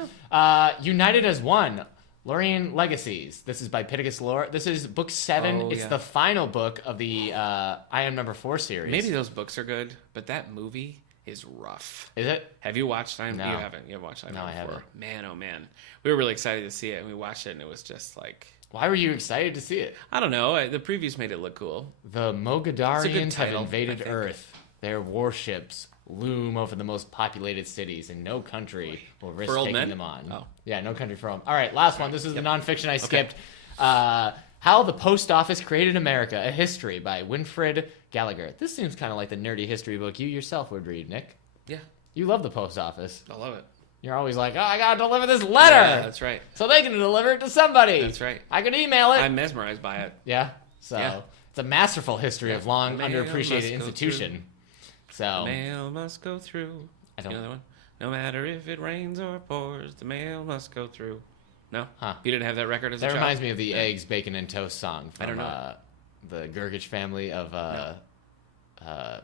United as One, Lorien Legacies. This is by Pittacus Lore. This is book 7. Oh, it's yeah. the final book of the I Am Number 4 series. Maybe those books are good, but that movie is rough. Is it? Have you watched I Am? No. You haven't. You haven't watched I Am No, Number I 4. haven't. Man, oh man. We were really excited to see it, and we watched it, and it was just like... Why were you excited to see it? I don't know. The previews made it look cool. The Mogadarians have title, invaded I think. Earth. Their warships loom over the most populated cities, and no country will risk For old taking men? them on. Oh. Yeah, no country for old. All right, last one. This is the nonfiction I skipped. How the Post Office Created America, A History by Winfred Gallagher. This seems kind of like the nerdy history book you yourself would read, Nick. Yeah, You love the post office. I love it. You're always like, oh, I gotta deliver this letter. Yeah, that's right. So they can deliver it to somebody. That's right. I could email it. I'm mesmerized by it. Yeah. So Yeah. it's a masterful history of long The mail underappreciated must go institution. So Mail must go through. I don't- You know that one? No matter if it rains or pours, the mail must go through. No? Huh. You didn't have that record as a that child? reminds me of the eggs, bacon, and toast song from I don't know the Gergich family of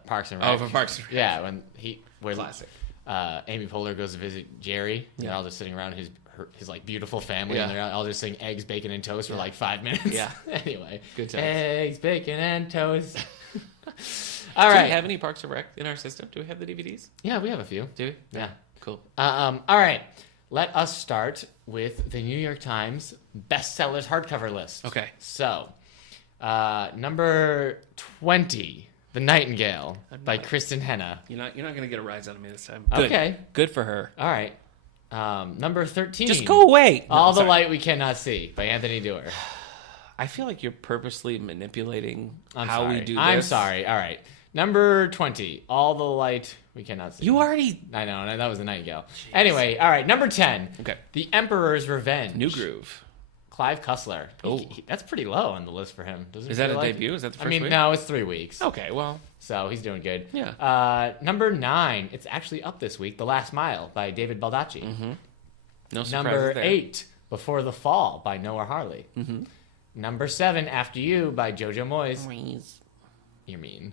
Parks and Rec. Oh, from Parks and Rec. Yeah, where Classic. Amy Poehler goes to visit Jerry. And they're all just sitting around his like beautiful family, and they're all just saying eggs, bacon, and toast for like 5 minutes. Yeah. Anyway, Good times. eggs, bacon, and toast. Do All right. we have any Parks and Rec in our system? Do we have the DVDs? Yeah, we have a few. Do we? Yeah. Cool. All right. Let us start with the New York Times bestsellers hardcover list. Okay. So, number 20, The Nightingale by Kristen Henna. You're not gonna get a rise out of me this time. Okay. Good for her. All right. Number 13. Just go away. All the Light We Cannot See by Anthony Dewar. I feel like you're purposely manipulating I'm how sorry. we do this. I'm sorry. All right. Number 20, All the Light We Cannot See. You already I know, that was The Nightingale. Anyway, all right. Number 10, Okay. The Emperor's Revenge. New Groove. Clive Cussler. Oh. That's pretty low on the list for him. Doesn't Is it that feel a like? debut? Is that the I first mean, week? no, it's 3 weeks. Okay, well, So he's doing good. Yeah. Number 9, it's actually up this week, The Last Mile by David Baldacci. no surprises Number there. 8, Before the Fall by Noah Harley. Mm-hmm. Number 7, After You by Jojo Moyes. You're mean.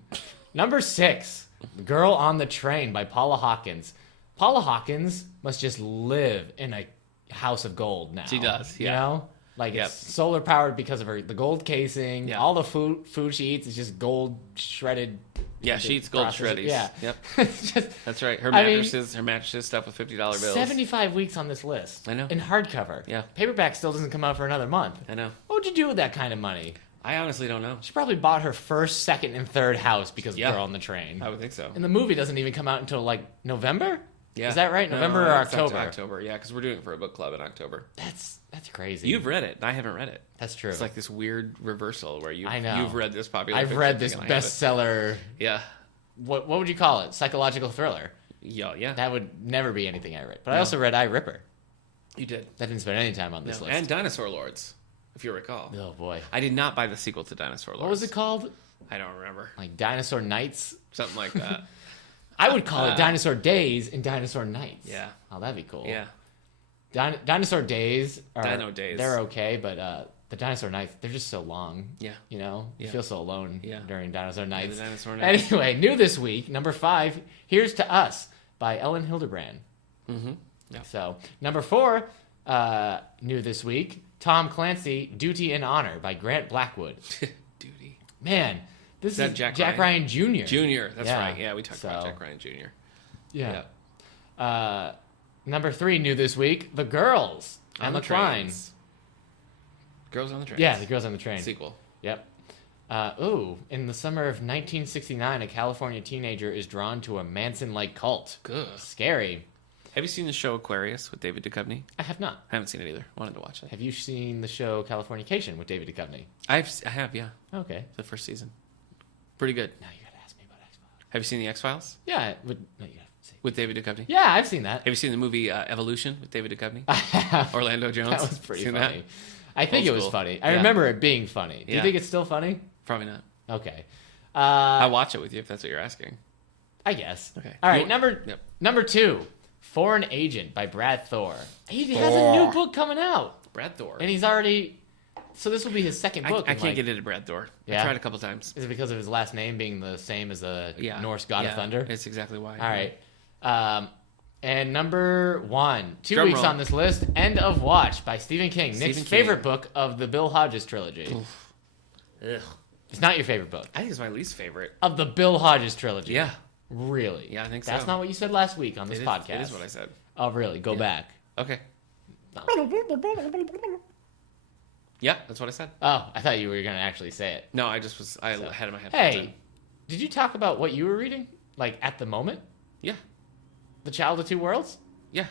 Number 6, Girl on the Train by Paula Hawkins. Paula Hawkins must just live in a house of gold now. She does, yeah. You know? Like, Yep. it's solar powered because of the gold casing. Yeah. All the food she eats is just gold shredded. Yeah, she eats gold processed- shreddies. Yeah. Yep. It's just That's right. Her I mean- mattresses stuffed with $50 bills. 75 weeks on this list. I know. In hardcover. Yeah. Paperback still doesn't come out for another month. I know. What would you do with that kind of money? I honestly don't know. She probably bought her first, second, and third house because of Yeah. Girl on the Train. I would think so. And the movie doesn't even come out until like November? Yeah. Is that right? No, November or it's October? October, yeah, because we're doing it for a book club in October. That's crazy. You've read it. I haven't read it. That's true. It's like this weird reversal where I know. you've read this popular I've fiction read thing this and I haven't. bestseller. Yeah. What would you call it? Psychological thriller. Yeah. That would never be anything I read. But I No. also read I, Ripper. You did. That didn't spend any time on this No. list. And Dinosaur Lords, if you recall. Oh boy. I did not buy the sequel to Dinosaur Lords. What was it called? I don't remember. Like Dinosaur Nights? Something like that. I would call it Dinosaur Days and Dinosaur Nights. Yeah. Oh, that'd be cool. Yeah. Dinosaur Days are Dino Days. They're okay, but the Dinosaur Nights, they're just so long. Yeah. You know? You Yeah. feel so alone Yeah. during Dinosaur Nights. the Dinosaur Nights. Anyway, new this week, number 5, Here's to Us by Ellen Hildebrand. Mm-hmm. Yeah. So, number 4, new this week, Tom Clancy, Duty and Honor by Grant Blackwood. Duty. Man, this that is Jack Jack Ryan Jr. Junior. That's Yeah. right. Yeah, we talked about So- Jack Ryan Jr. Yeah. Number 3, new this week, The Girls, On Emma the Klein. Trains. Girls on the Train. Yeah, The Girls on the Train. Sequel. Yep. In the summer of 1969, a California teenager is drawn to a Manson-like cult. Good. Scary. Have you seen the show Aquarius with David Duchovny? I have not. I haven't seen it either. Wanted to watch it. Have you seen the show Californication with David Duchovny? I have, yeah. Okay. The first season. Pretty good. Now you gotta ask me about X-Files. Have you seen the X-Files? Yeah, no, you gotta say. With David Duchovny? Yeah, I've seen that. Have you seen the movie Evolution with David Duchovny? I have. Orlando Jones? That was pretty Seen funny. that? I think Old it was school. funny. I Yeah. remember it being funny. Do you Yeah. think it's still funny? Probably not. Okay. I'll watch it with you if that's what you're asking. I guess. Okay. All right, Yep. number 2, Foreign Agent by Brad Thor. He has a new book coming out, Brad Thor. and he's already. So this will be his second book. I can't get into Brad Thor. Yeah? I tried a couple times. Is it because of his last name being the same as the Yeah. Norse god of thunder? It's exactly why. All right. And number 1, 2 Drum weeks roll. on this list, End of Watch by Stephen King. Nick's Stephen King. favorite book of the Bill Hodges trilogy. Ugh. It's not your favorite book. I think it's my least favorite. Of the Bill Hodges trilogy. Yeah. Really? Yeah, I think That's so. not what you said last week on this podcast. It is what I said. Oh, really? Go back. Okay. Yeah, that's what I said. Oh, I thought you were going to actually say it. No, I just was. I had in my head. Hey, did you talk about what you were reading? Like, at the moment? Yeah. The Child of Two Worlds? Yeah.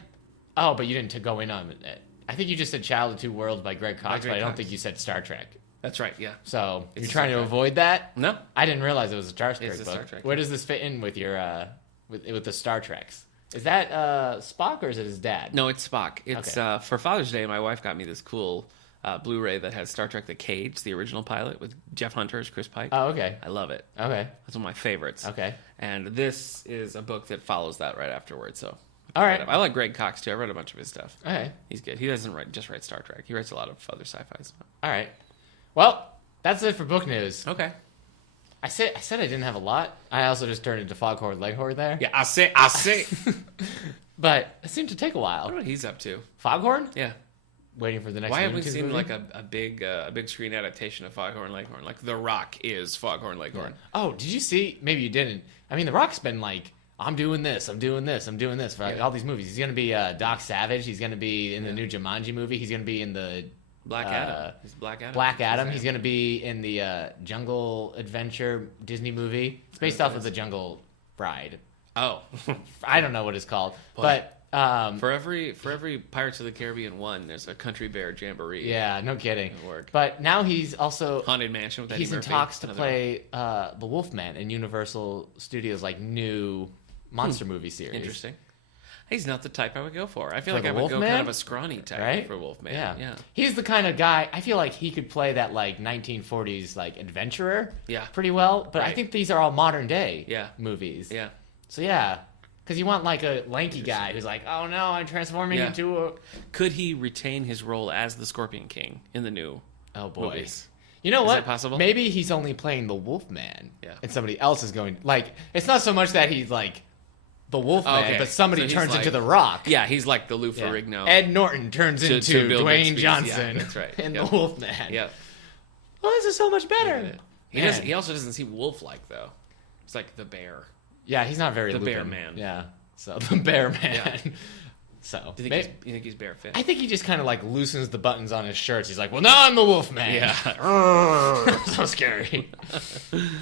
Oh, but you didn't go in on it. I think you just said Child of Two Worlds by Greg Cox, Greg but I don't Cox. think you said Star Trek. That's right. Yeah. So, It's you're a trying Star to Trek. avoid that? No. I didn't realize it was a Star Trek It's a book. Star Trek. Where does this fit in with your, with the Star Treks? Is that Spock or is it his dad? No, it's Spock. It's Okay. For Father's Day. My wife got me this cool Blu-ray that has Star Trek: The Cage, the original pilot with Jeff Hunter as Chris Pike. Oh, okay. I love it. Okay. That's one of my favorites. Okay. And this is a book that follows that right afterwards. So, All right. I like Greg Cox too. I read a bunch of his stuff. Okay. He's good. He doesn't just write Star Trek. He writes a lot of other sci-fi. All right. Well, that's it for book news. Okay. I said I didn't have a lot. I also just turned into Foghorn Leghorn there. Yeah, I say. But it seemed to take a I while. wonder what he's up to. Foghorn? Yeah. Waiting for the next Why have we Looney Tunes seen movie? like a big screen adaptation of Foghorn Leghorn? Like The Rock is Foghorn Leghorn. Oh, did you see? Maybe you didn't. I mean, The Rock's been like, I'm doing this for all these movies. He's going to be Doc Savage. He's going to be in the new Jumanji movie. He's going to be in the Black Adam. He's Black Adam. Black Adam. He's going to be in the Jungle Adventure Disney movie. It's based off of the Jungle Bride. Oh, I don't know what it's called, Boy. but for every Pirates of the Caribbean one, there's a Country Bear Jamboree. yeah, no kidding. It'll work. But now he's also Haunted Mansion with Eddie he's in Murphy. talks to Another play the Wolfman in Universal Studios' like new monster movie series. one. Interesting. He's not the type I would go for. I feel For like the I would go Wolfman? kind of a scrawny type Right? for Wolfman. Yeah. Yeah. He's the kind of guy, I feel like he could play that like 1940s like adventurer Yeah. pretty well, but I Right. think these are all modern day Yeah. movies. Yeah. So yeah, because you want like a lanky guy who's like, oh no, I'm transforming Yeah. into a... Could he retain his role as the Scorpion King in the new Oh boy. movies? You know Is what? that possible? Maybe he's only playing the Wolfman. Yeah. And somebody else is going... Like, it's not so much that he's like the Wolfman, Okay. but somebody So he's turns like- into the Rock. Yeah, he's like the Lou Yeah. Ferrigno. Ed Norton turns To into Bill Dwayne Bixby's. Johnson Yeah, that's right. in Yep. the Wolfman. Yeah. Oh, this is so much better. Man. He also doesn't seem wolf-like though. He's like the bear. Yeah, he's not very The Lupin. Bear Man. Yeah. So the Bear Man. Yeah. So Do you think he's bear fit? I think he just kind of like loosens the buttons on his shirts. He's like, "Well, now I'm the Wolfman." Yeah. So scary.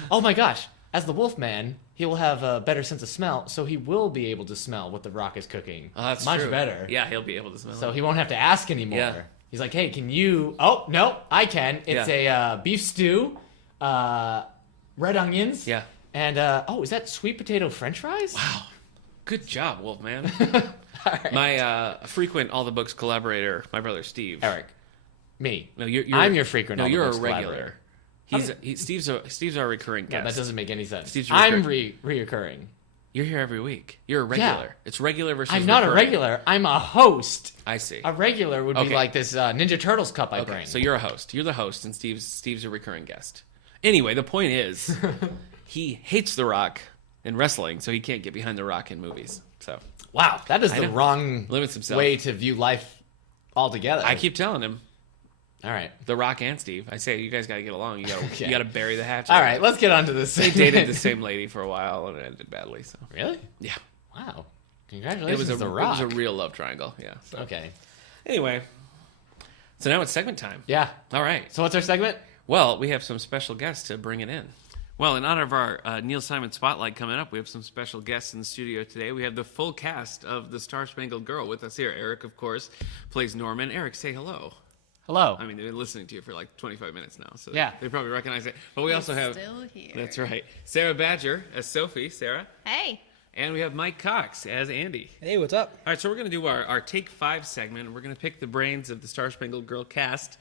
Oh my gosh! As the Wolfman, he will have a better sense of smell, so he will be able to smell what the Rock is cooking. Oh, that's much true. better. Yeah, he'll be able to smell So it. he won't have to ask anymore. Yeah. He's like, "Hey, can you?" Oh no, I can. It's a beef stew, red onions. Yeah. And is that sweet potato French fries? Wow. Good job, Wolfman. All right. My frequent All the Books collaborator, my brother Steve. Eric, me. No, you're I'm your frequent No, All the you're a Books regular. collaborator. Steve's our recurring Yeah, guest. that doesn't make any sense. Steve's I'm reoccurring. You're here every week. You're a regular. It's regular versus I'm not a recurring. regular. I'm a host. I see. A regular would be Okay. like this Ninja Turtles cup I Okay, bring. so you're a host. You're the host, and Steve's a recurring guest. Anyway, the point is, he hates The Rock in wrestling, so he can't get behind The Rock in movies. So wow, that is I the know. wrong Limits himself. way to view life altogether. I keep telling him, All right. The Rock and Steve. I say you guys got to get along. You got Okay. you got to bury the hatchet. All right, let's get on to this. They dated the same lady for a while, and it ended badly. So Really? yeah, Wow. it Congratulations, was The Rock. it was a real love triangle. Yeah. So. Okay. Anyway, So now it's segment time. Yeah. All right. So what's our segment? Well, we have some special guests to bring it in. Well, in honor of our Neil Simon Spotlight coming up, we have some special guests in the studio today. We have the full cast of the Star-Spangled Girl with us here. Eric, of course, plays Norman. Eric, say hello. Hello. I mean, they've been listening to you for like 25 minutes now, so Yeah. they probably recognize it. But we also have... Still here. That's right. Sarah Badger as Sophie. Sarah. Hey. And we have Mike Cox as Andy. Hey, what's up? All right, so we're going to do our Take 5 segment, and we're going to pick the brains of the Star-Spangled Girl cast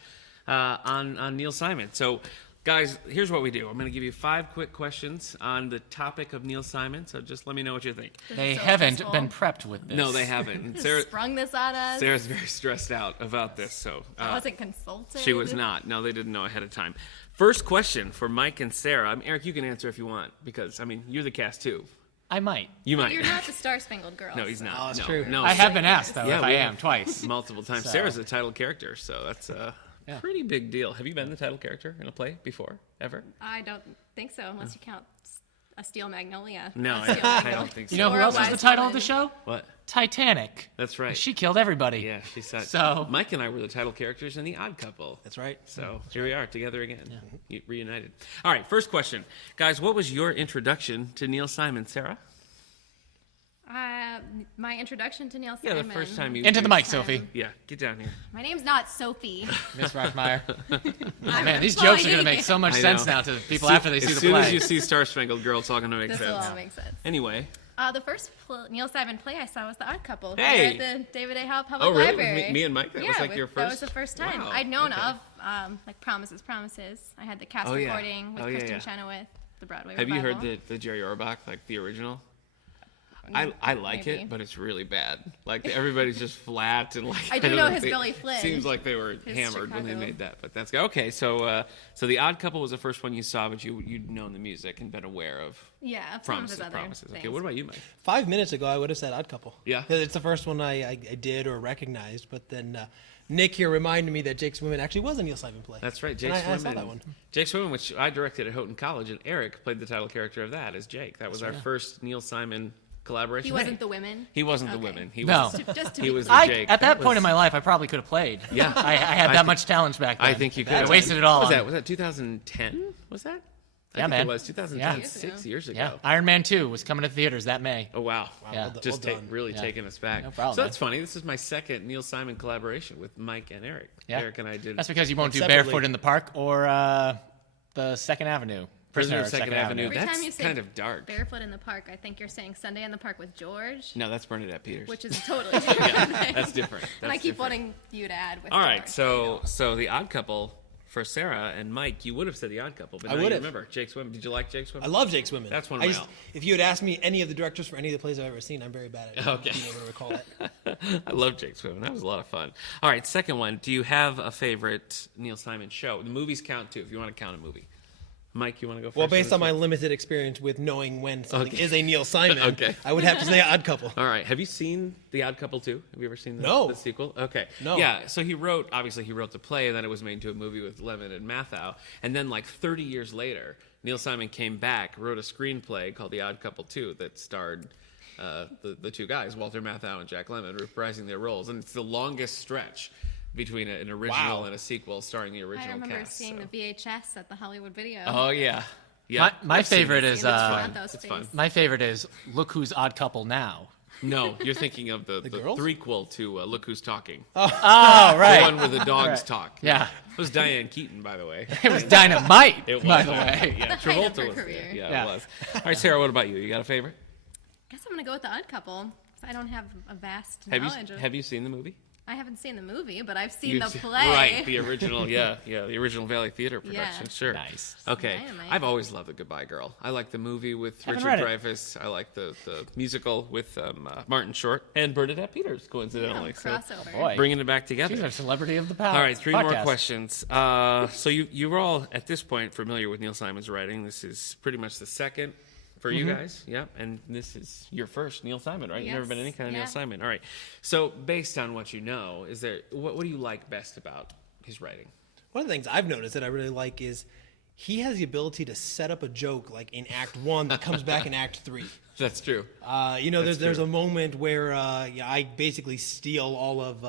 on Neil Simon. So, guys, here's what we do. I'm going to give you 5 quick questions on the topic of Neil Simon, so just let me know what you think. They So haven't stressful. been prepped with this. No, they haven't. Just sprung this on us. Sarah's very stressed out about this, so... I wasn't consulted. She was not. No, they didn't know ahead of time. First question for Mike and Sarah. Eric, you can answer if you want, because, you're the cast, too. I might. You might. You're not the Star-Spangled Girl. No, he's not. Oh, that's no, true. No, I have been asked, though, Yeah, if we I have. am, twice. multiple times. So- Sarah's a title character, so that's a Yeah. pretty big deal. Have you been the title character in a play before, ever? I don't think so, unless you count A Steel Magnolia. No, A Steel I Magnolia. don't think so. You know who Or a else was the wise title of woman. the show? What? Titanic. That's right. She killed everybody. Yeah, she said. So- Mike and I were the title characters in The Odd Couple. That's right. So here we are together again, reunited. All right, first question, guys. What was your introduction to Neil Simon, Sarah? My introduction to Neil Yeah, Simon. the first time you Into the mic, Time. Sophie. Yeah, get down here. My name's not Sophie. Miss Rockmeyer. I'm Man, an these jokes are going to employee. make so much I sense know. now to people after they see As the soon play. as you see Star Spangled Girl, it's all going to make This will sense. all make sense. Anyway, The first Neil Simon play I saw was The Odd Couple. Hey! Here at the David A. Howe Public oh really? Library. Me and Mike? That yeah, was like your That was first. the first time Wow, I'd known okay. of, like Promises, Promises. I had the cast Oh, yeah. recording with Oh, yeah, Kristen yeah. Chenoweth, the Broadway Have you revival. heard the Jerry Orbach, like the original? I like Maybe. it, but it's really bad. Like everybody's just flat and like. I do don't know know, his Billy Flynn. Seems like they were His hammered when they Chicago. made that, but that's good. Okay. So the Odd Couple was the first one you saw, but you'd known the music and been aware of Yeah, some of his other Promises. Okay. things. What about you, Mike? 5 minutes ago, I would have said Odd Couple. Yeah? 'Cause it's the first one I did or recognized, but then Nick here reminded me that Jake's Women actually was a Neil Simon play. That's right, And Jake I Swimmin. saw that one. Jake Swimmin, which I directed at Houghton College, and Eric played the title character of that as Jake. That was our first Neil Simon collaboration. He wasn't the women. He wasn't the Okay. women. He No. was. Just to He be was clear. the Jake. At that was- point in my life, I probably could have played. Yeah. I had I that think- much talent back then. I think you could. I wasted it all What was on- that? Was that 2010? Was that? I Yeah, think man. It was 2010. Yeah. 6 years ago. Yeah, Iron Man 2 was coming to theaters that May. Oh wow. Yeah. well Just done. really Yeah. taking us back. No problem, So that's man. funny. This is my second Neil Simon collaboration with Mike and Eric. Yeah. Eric and I did. That's because you won't do Separately. Barefoot in the Park or the Second Avenue. Prisoner of Second Avenue. Every time That's you say kind of dark. Barefoot in the Park, I think you're saying Sunday in the Park with George, No, that's Bernadette Peters. which is a totally different thing. That's different. And I That's keep different. wanting you to add with All right, George. so the Odd Couple for Sarah and Mike, you would have said the Odd Couple, but I now you would have. remember Jake's Women. Did you like Jake's I Women? love Jake's Women. That's one of I my just, own. If you had asked me any of the directors for any of the plays I've ever seen, I'm very bad at it. Okay. Being able to recall it. I love Jake's Women. That was a lot of fun. All right, second one. Do you have a favorite Neil Simon show? The movies count too, if you want to count a movie. Mike, you want to go first? Well, based on this my one? limited experience with knowing when something Okay. is a Neil Simon, Okay. I would have to say Odd Couple. All right. Have you seen The Odd Couple too? Have you ever seen No. the sequel? Okay. No. Yeah. So he wrote the play, and then it was made into a movie with Levin and Matthau. And then, like 30 years later, Neil Simon came back, wrote a screenplay called The Odd Couple 2 that starred the two guys, Walter Matthau and Jack Lemmon, reprising their roles. And it's the longest stretch between an original Wow. and a sequel starring the original I remember cast. seeing so. the VHS at the Hollywood Video. Oh yeah. Yeah. My I've seen favorite it. is fun. It's fun. my favorite is Look Who's Odd Couple Now. No, you're thinking of the girls? threequel to Look Who's Talking. Oh, The right. one where the dogs Right. talk. Yeah. It was Diane Keaton, by the way. It was dynamite, It was. by the way. Yeah, The height of Travolta her was there. career. Yeah, Yeah. it was. All right, Sarah, what about you? You got a favorite? I guess I'm gonna go with The Odd Couple. 'Cause I don't have a vast Have knowledge you of. have you seen the movie? I haven't seen the movie, but I've seen You've the seen- play. Right, the original, the original Valley Theater production, Yeah. sure. Nice. Okay, Dynamite. I've always loved The Goodbye Girl. I like the movie with Haven't Richard read it. Dreyfuss. I like the musical with Martin Short and Bernadette Peters, coincidentally. So crossover. Boy. bringing it back together. She's our celebrity of the podcast. All right, three more questions. So you were all at this point familiar with Neil Simon's writing. This is pretty much the second for you guys, yeah. And this is your first Neil Simon, right? You've never been Yes, any kind of yeah. Neil Simon. All right. So based on what you know, is there what do you like best about his writing? One of the things I've noticed that I really like is he has the ability to set up a joke like in Act 1 that comes back in Act 3. That's true. There's true. a moment where I basically steal all of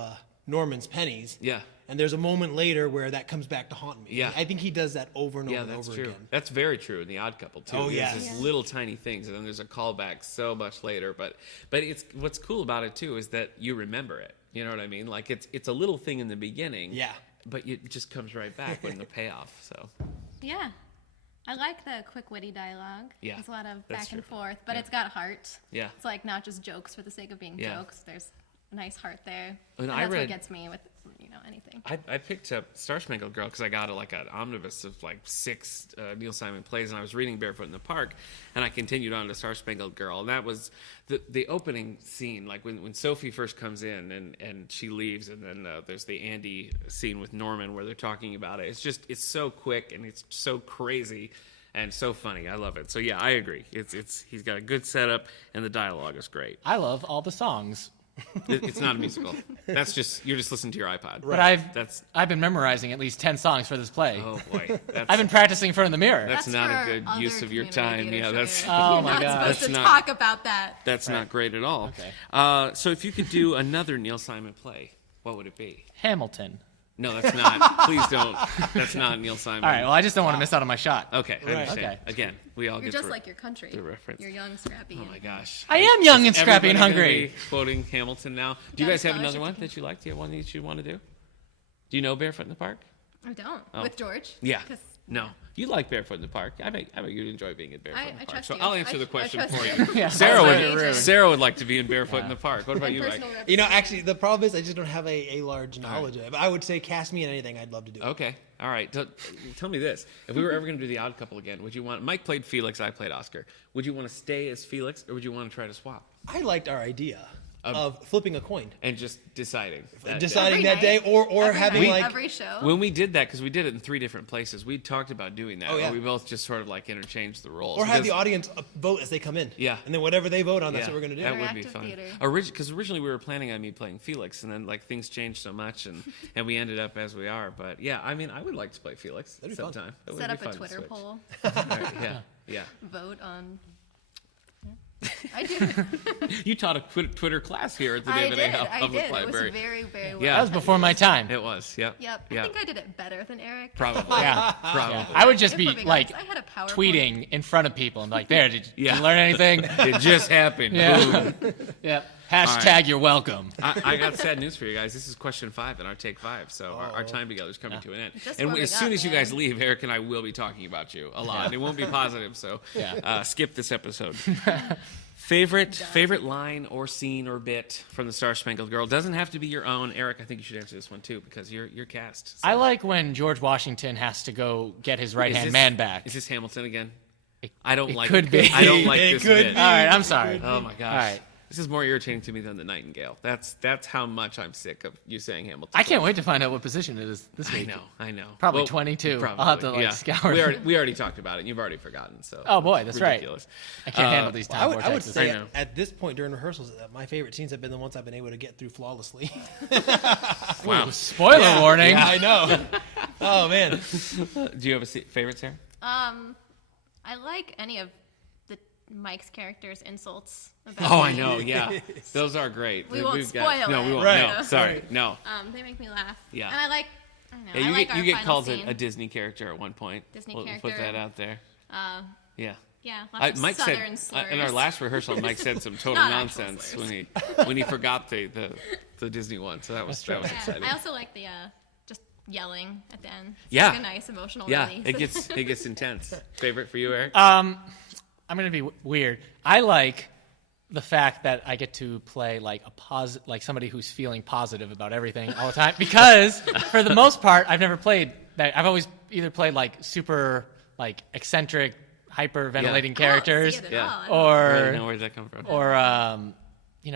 Norman's pennies. Yeah. And there's a moment later where that comes back to haunt me. Yeah. I think he does that over and over Yeah, and that's over true. again. That's very true in The Odd Couple too. Oh, There's yeah. just little tiny things, and then there's a callback so much later. But it's what's cool about it too is that you remember it. You know what I mean? Like it's a little thing in the beginning. Yeah. But it just comes right back when the payoff. So. Yeah. I like the quick, witty dialogue. Yeah, There's a lot of that's back and true. forth, but it's got heart. Yeah. It's like not just jokes for the sake of being Yeah. jokes. There's a nice heart there. When And I that's read- what gets me with, anything. I picked up Star Spangled Girl because I got an omnibus of like 6 Neil Simon plays, and I was reading Barefoot in the Park, and I continued on to Star Spangled Girl, and that was the opening scene, like when Sophie first comes in and she leaves, and then there's the Andy scene with Norman where they're talking about it. It's so quick and it's so crazy and so funny. I love it. So yeah, I agree. He's got a good setup and the dialogue is great. I love all the songs. It's not a musical. That's just you're just listening to your iPod. But I've been memorizing at least 10 songs for this play. Oh boy, I've been practicing in front of the mirror. That's not a for good other use of your community time. Yeah, leadership that's areas. Oh You're my not God. supposed That's to not- talk about that. that's not great at all. Okay. So if you could do another Neil Simon play, what would it be? Hamilton. No, that's not. Please don't. That's not Neil Simon. All right, well, I just don't want to miss out on my shot. Okay, I Right. understand. Okay. Again, we all You're get just the- like your country. the reference. You're young, scrappy. Oh my gosh. I am young and scrappy and Everybody gonna hungry. be quoting Hamilton now. Do you Got a guys have another scholarship one that you like? Do you have one that you want to do? Do you know Barefoot in the Park? I don't. Oh. With George? Yeah. 'Cause No. You like Barefoot in the Park. I bet you'd enjoy being in Barefoot in the I Park. trust So you. I'll answer I the question trust for you. you. Yeah, Sarah that's would rude. Sarah would like to be in Barefoot in the Park. What about you, Mike? Personal You know, actually, the problem is I just don't have a large knowledge of it. But I would say cast me in anything. I'd love to do it. Okay. All right. Tell me this. If we were ever going to do The Odd Couple again, would you want... Mike played Felix, I played Oscar. Would you want to stay as Felix, or would you want to try to swap? I liked our idea of flipping a coin. And just deciding. that day? Deciding Every that day night. or Every having night, like... every show. When we did that, because we did it in 3 different places, we talked about doing that. Oh, yeah. Where we both just sort of like interchanged the roles. Or have Because- the audience vote as they come in. Yeah. And then whatever they vote on, that's Yeah, what we're going to do. That would be Interactive fun. theater. Because originally we were planning on me playing Felix, and then like things changed so much, and we ended up as we are. But yeah, I mean, I would like to play Felix That'd be fun. sometime. It would Set be up a fun to Twitter switch. poll. All right, yeah. Vote on. I did. You taught a Twitter class here at the I David A. did. Howe I Public did. It Library. was very, very well. Yeah. That was before my time. It was. Yep. Yep. Yeah. I think I did it better than Eric. Probably. Yeah. Probably. Yeah. I would just If be we're being like honest, I had a PowerPoint. tweeting in front of people and be like, there, did Yeah. you learn anything? It just happened. Yeah. Boom. Yeah. Hashtag right. you're welcome. I got sad news for you guys. This is question 5 in our take 5, so our time together is coming to an end. Just And warming as soon up, as you man. guys leave, Eric and I will be talking about you a lot. And it won't be positive, so Yeah. skip this episode. Favorite line or scene or bit from the Star Spangled Girl doesn't have to be your own. Eric, I think you should answer this one too because you're cast. So. I like when George Washington has to go get his right hand man back. Is this Hamilton again? I don't it like. could be. I don't like It this could bit. be. All right, I'm sorry. Oh my gosh. All right. This is more irritating to me than the Nightingale. That's how much I'm sick of you saying Hamilton. I can't wait to find out what position it is this week. I know. Probably 22. I'll have to, like, scour. We already talked about it. And you've already forgotten. So. Oh, boy, that's right. ridiculous. I can't handle these time I would vortexes. say I know. at this point during rehearsals, my favorite scenes have been the ones I've been able to get through flawlessly. Wow. Spoiler warning. I know. Oh, man. Do you have a favorite, Sarah? I like any of the Mike's characters' insults. About Oh, I me. know. Yeah, those are great. We won't We've got- spoil No, it. we won't. Right. No, sorry. No. They make me laugh. Yeah. And I like. I don't know. Yeah, I like our you get final called scene. a Disney character at one point. Disney We'll put character. that out there. Yeah. Yeah, lots of Mike southern said slurs. in our last rehearsal, Mike said some total Not actual nonsense slurs. when he forgot the Disney one. So that was Yeah, exciting. I also like the just yelling at the end. It's Yeah. like a nice emotional Yeah, release. it gets intense. Favorite for you, Eric? I'm gonna be weird. I like the fact that I get to play like like somebody who's feeling positive about everything all the time. Because for the most part, I've never played that. I've always either played like super like eccentric, hyperventilating characters, I don't see it at Yeah. all. I don't I or don't know where did that come from?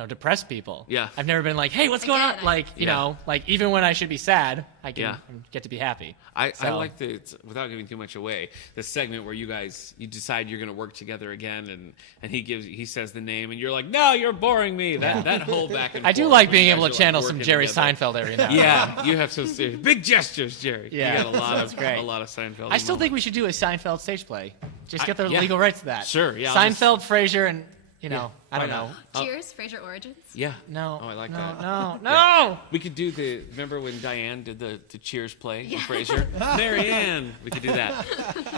depressed people. Yeah. I've never been like, hey, what's going on? Again, Like, you know, like even when I should be sad, I can Yeah. get to be happy. I So- like without giving too much away, the segment where you decide you're going to work together again, and he says the name, and you're like, no, you're boring me. That whole back and I do forth like when being you able guys to are, like, channel some working Jerry together. Seinfeld every now and then. Yeah, you have some serious, big gestures, Jerry. Yeah, you got a lot that's great. a lot of Seinfeld. I still think we should do a Seinfeld stage play. Just get the yeah. legal rights to that. Sure, yeah, I'll Seinfeld, Frasier, and you know, I don't know. Cheers, Frasier Origins. Yeah. No. Oh, I like no, that. No. We could do remember when Diane did the Cheers play in Frasier? Marianne. We could do that.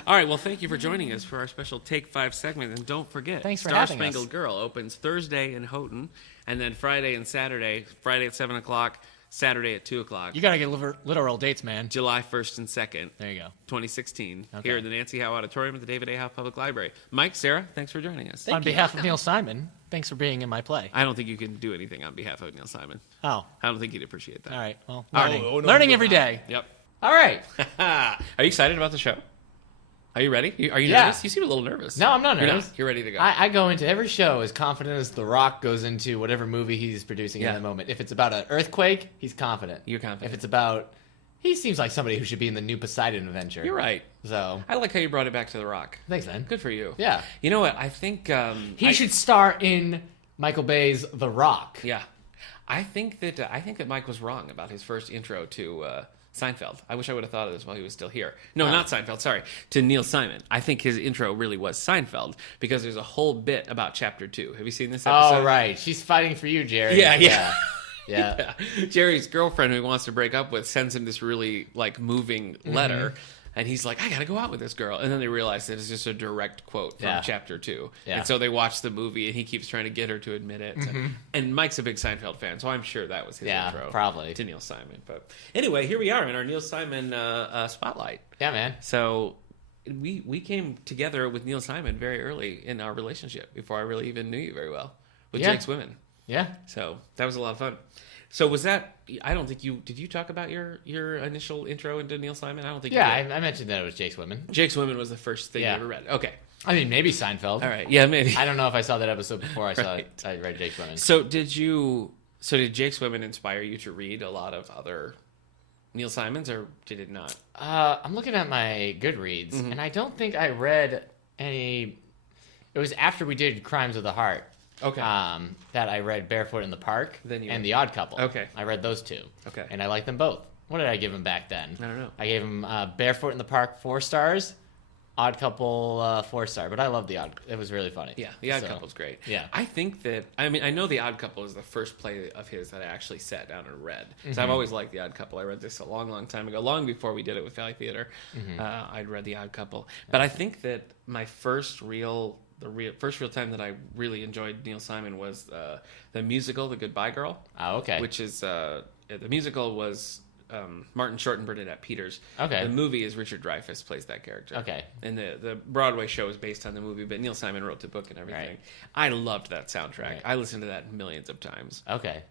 All right, well, thank you for joining us for our special Take 5 segment. And don't forget, Thanks for Star having us. Spangled Girl opens Thursday in Houghton, and then Friday and Saturday, Friday at 7 o'clock, Saturday at 2 o'clock. You got to get literal dates, man. July 1st and 2nd. There you go. 2016, Okay. here in the Nancy Howe Auditorium at the David A. Howe Public Library. Mike, Sarah, thanks for joining us. On behalf of Neil Simon, thanks for being in my play. I don't think you can do anything on behalf of Neil Simon. Oh, I don't think he'd appreciate that. all right. Well, All right. learning, no, learning no, every no. day. Yep. All right. Are you excited about the show? Are you ready? Are you Yeah. nervous? You seem a little nervous. No, I'm not You're nervous. You're ready to go. I go into every show as confident as The Rock goes into whatever movie he's producing Yeah. in the moment. If it's about an earthquake, he's confident. You're confident. If it's about, he seems like somebody who should be in the new Poseidon Adventure. You're right. So, I like how you brought it back to The Rock. thanks, man. Good for you. Yeah. You know what? I think He should star in Michael Bay's The Rock. Yeah. I think that Mike was wrong about his first intro to Seinfeld. I wish I would have thought of this while he was still here. No, not Seinfeld. Sorry, to Neil Simon. I think his intro really was Seinfeld because there's a whole bit about Chapter 2. Have you seen this episode? Oh, right. She's fighting for you, Jerry. Yeah. Yeah. Yeah. Jerry's girlfriend, who he wants to break up with, sends him this really moving letter, and he's like, "I got to go out with this girl." And then they realize that it's just a direct quote from Chapter 2. Yeah. And so they watch the movie, and he keeps trying to get her to admit it. And Mike's a big Seinfeld fan, so I'm sure that was his intro. Probably. To Neil Simon. But anyway, here we are in our Neil Simon spotlight. Yeah, man. So we came together with Neil Simon very early in our relationship before I really even knew you very well with Yeah. Jake's Women. Yeah. So that was a lot of fun. So was that? I don't think did. You talk about your initial intro into Neil Simon? I don't think. Yeah, you did. I mentioned that it was Jake's Women. Jake's Women was the first thing Yeah. you ever read. Okay, I mean, maybe Seinfeld. all right, yeah, maybe. I don't know if I saw that episode before I saw Right. it. I read Jake's Women. So did you? So did Jake's Women inspire you to read a lot of other Neil Simons, or did it not? I'm looking at my Goodreads, and I don't think I read any. It was after we did Crimes of the Heart. Okay. That I read Barefoot in the Park Then you and read- The Odd Couple. Okay. I read those two. Okay. And I liked them both. What did I give them back then? I don't know. I gave them Barefoot in the Park 4 stars, Odd Couple 4 star. But I loved The Odd. It was really funny. Yeah, The Odd So, Couple's great. yeah. I think that I know The Odd Couple is the first play of his that I actually sat down and read. So Mm-hmm. I've always liked The Odd Couple. I read this a long, long time ago, long before we did it with Valley Theater. Mm-hmm. I'd read The Odd Couple, but I think that my first real time that I really enjoyed Neil Simon was the musical The Goodbye Girl. Oh, okay. Which is the musical was Martin Short and Bernadette Peters. Okay. The movie is Richard Dreyfuss plays that character. Okay. And the Broadway show is based on the movie, but Neil Simon wrote the book and everything. Right. I loved that soundtrack. Right. I listened to that millions of times. Okay.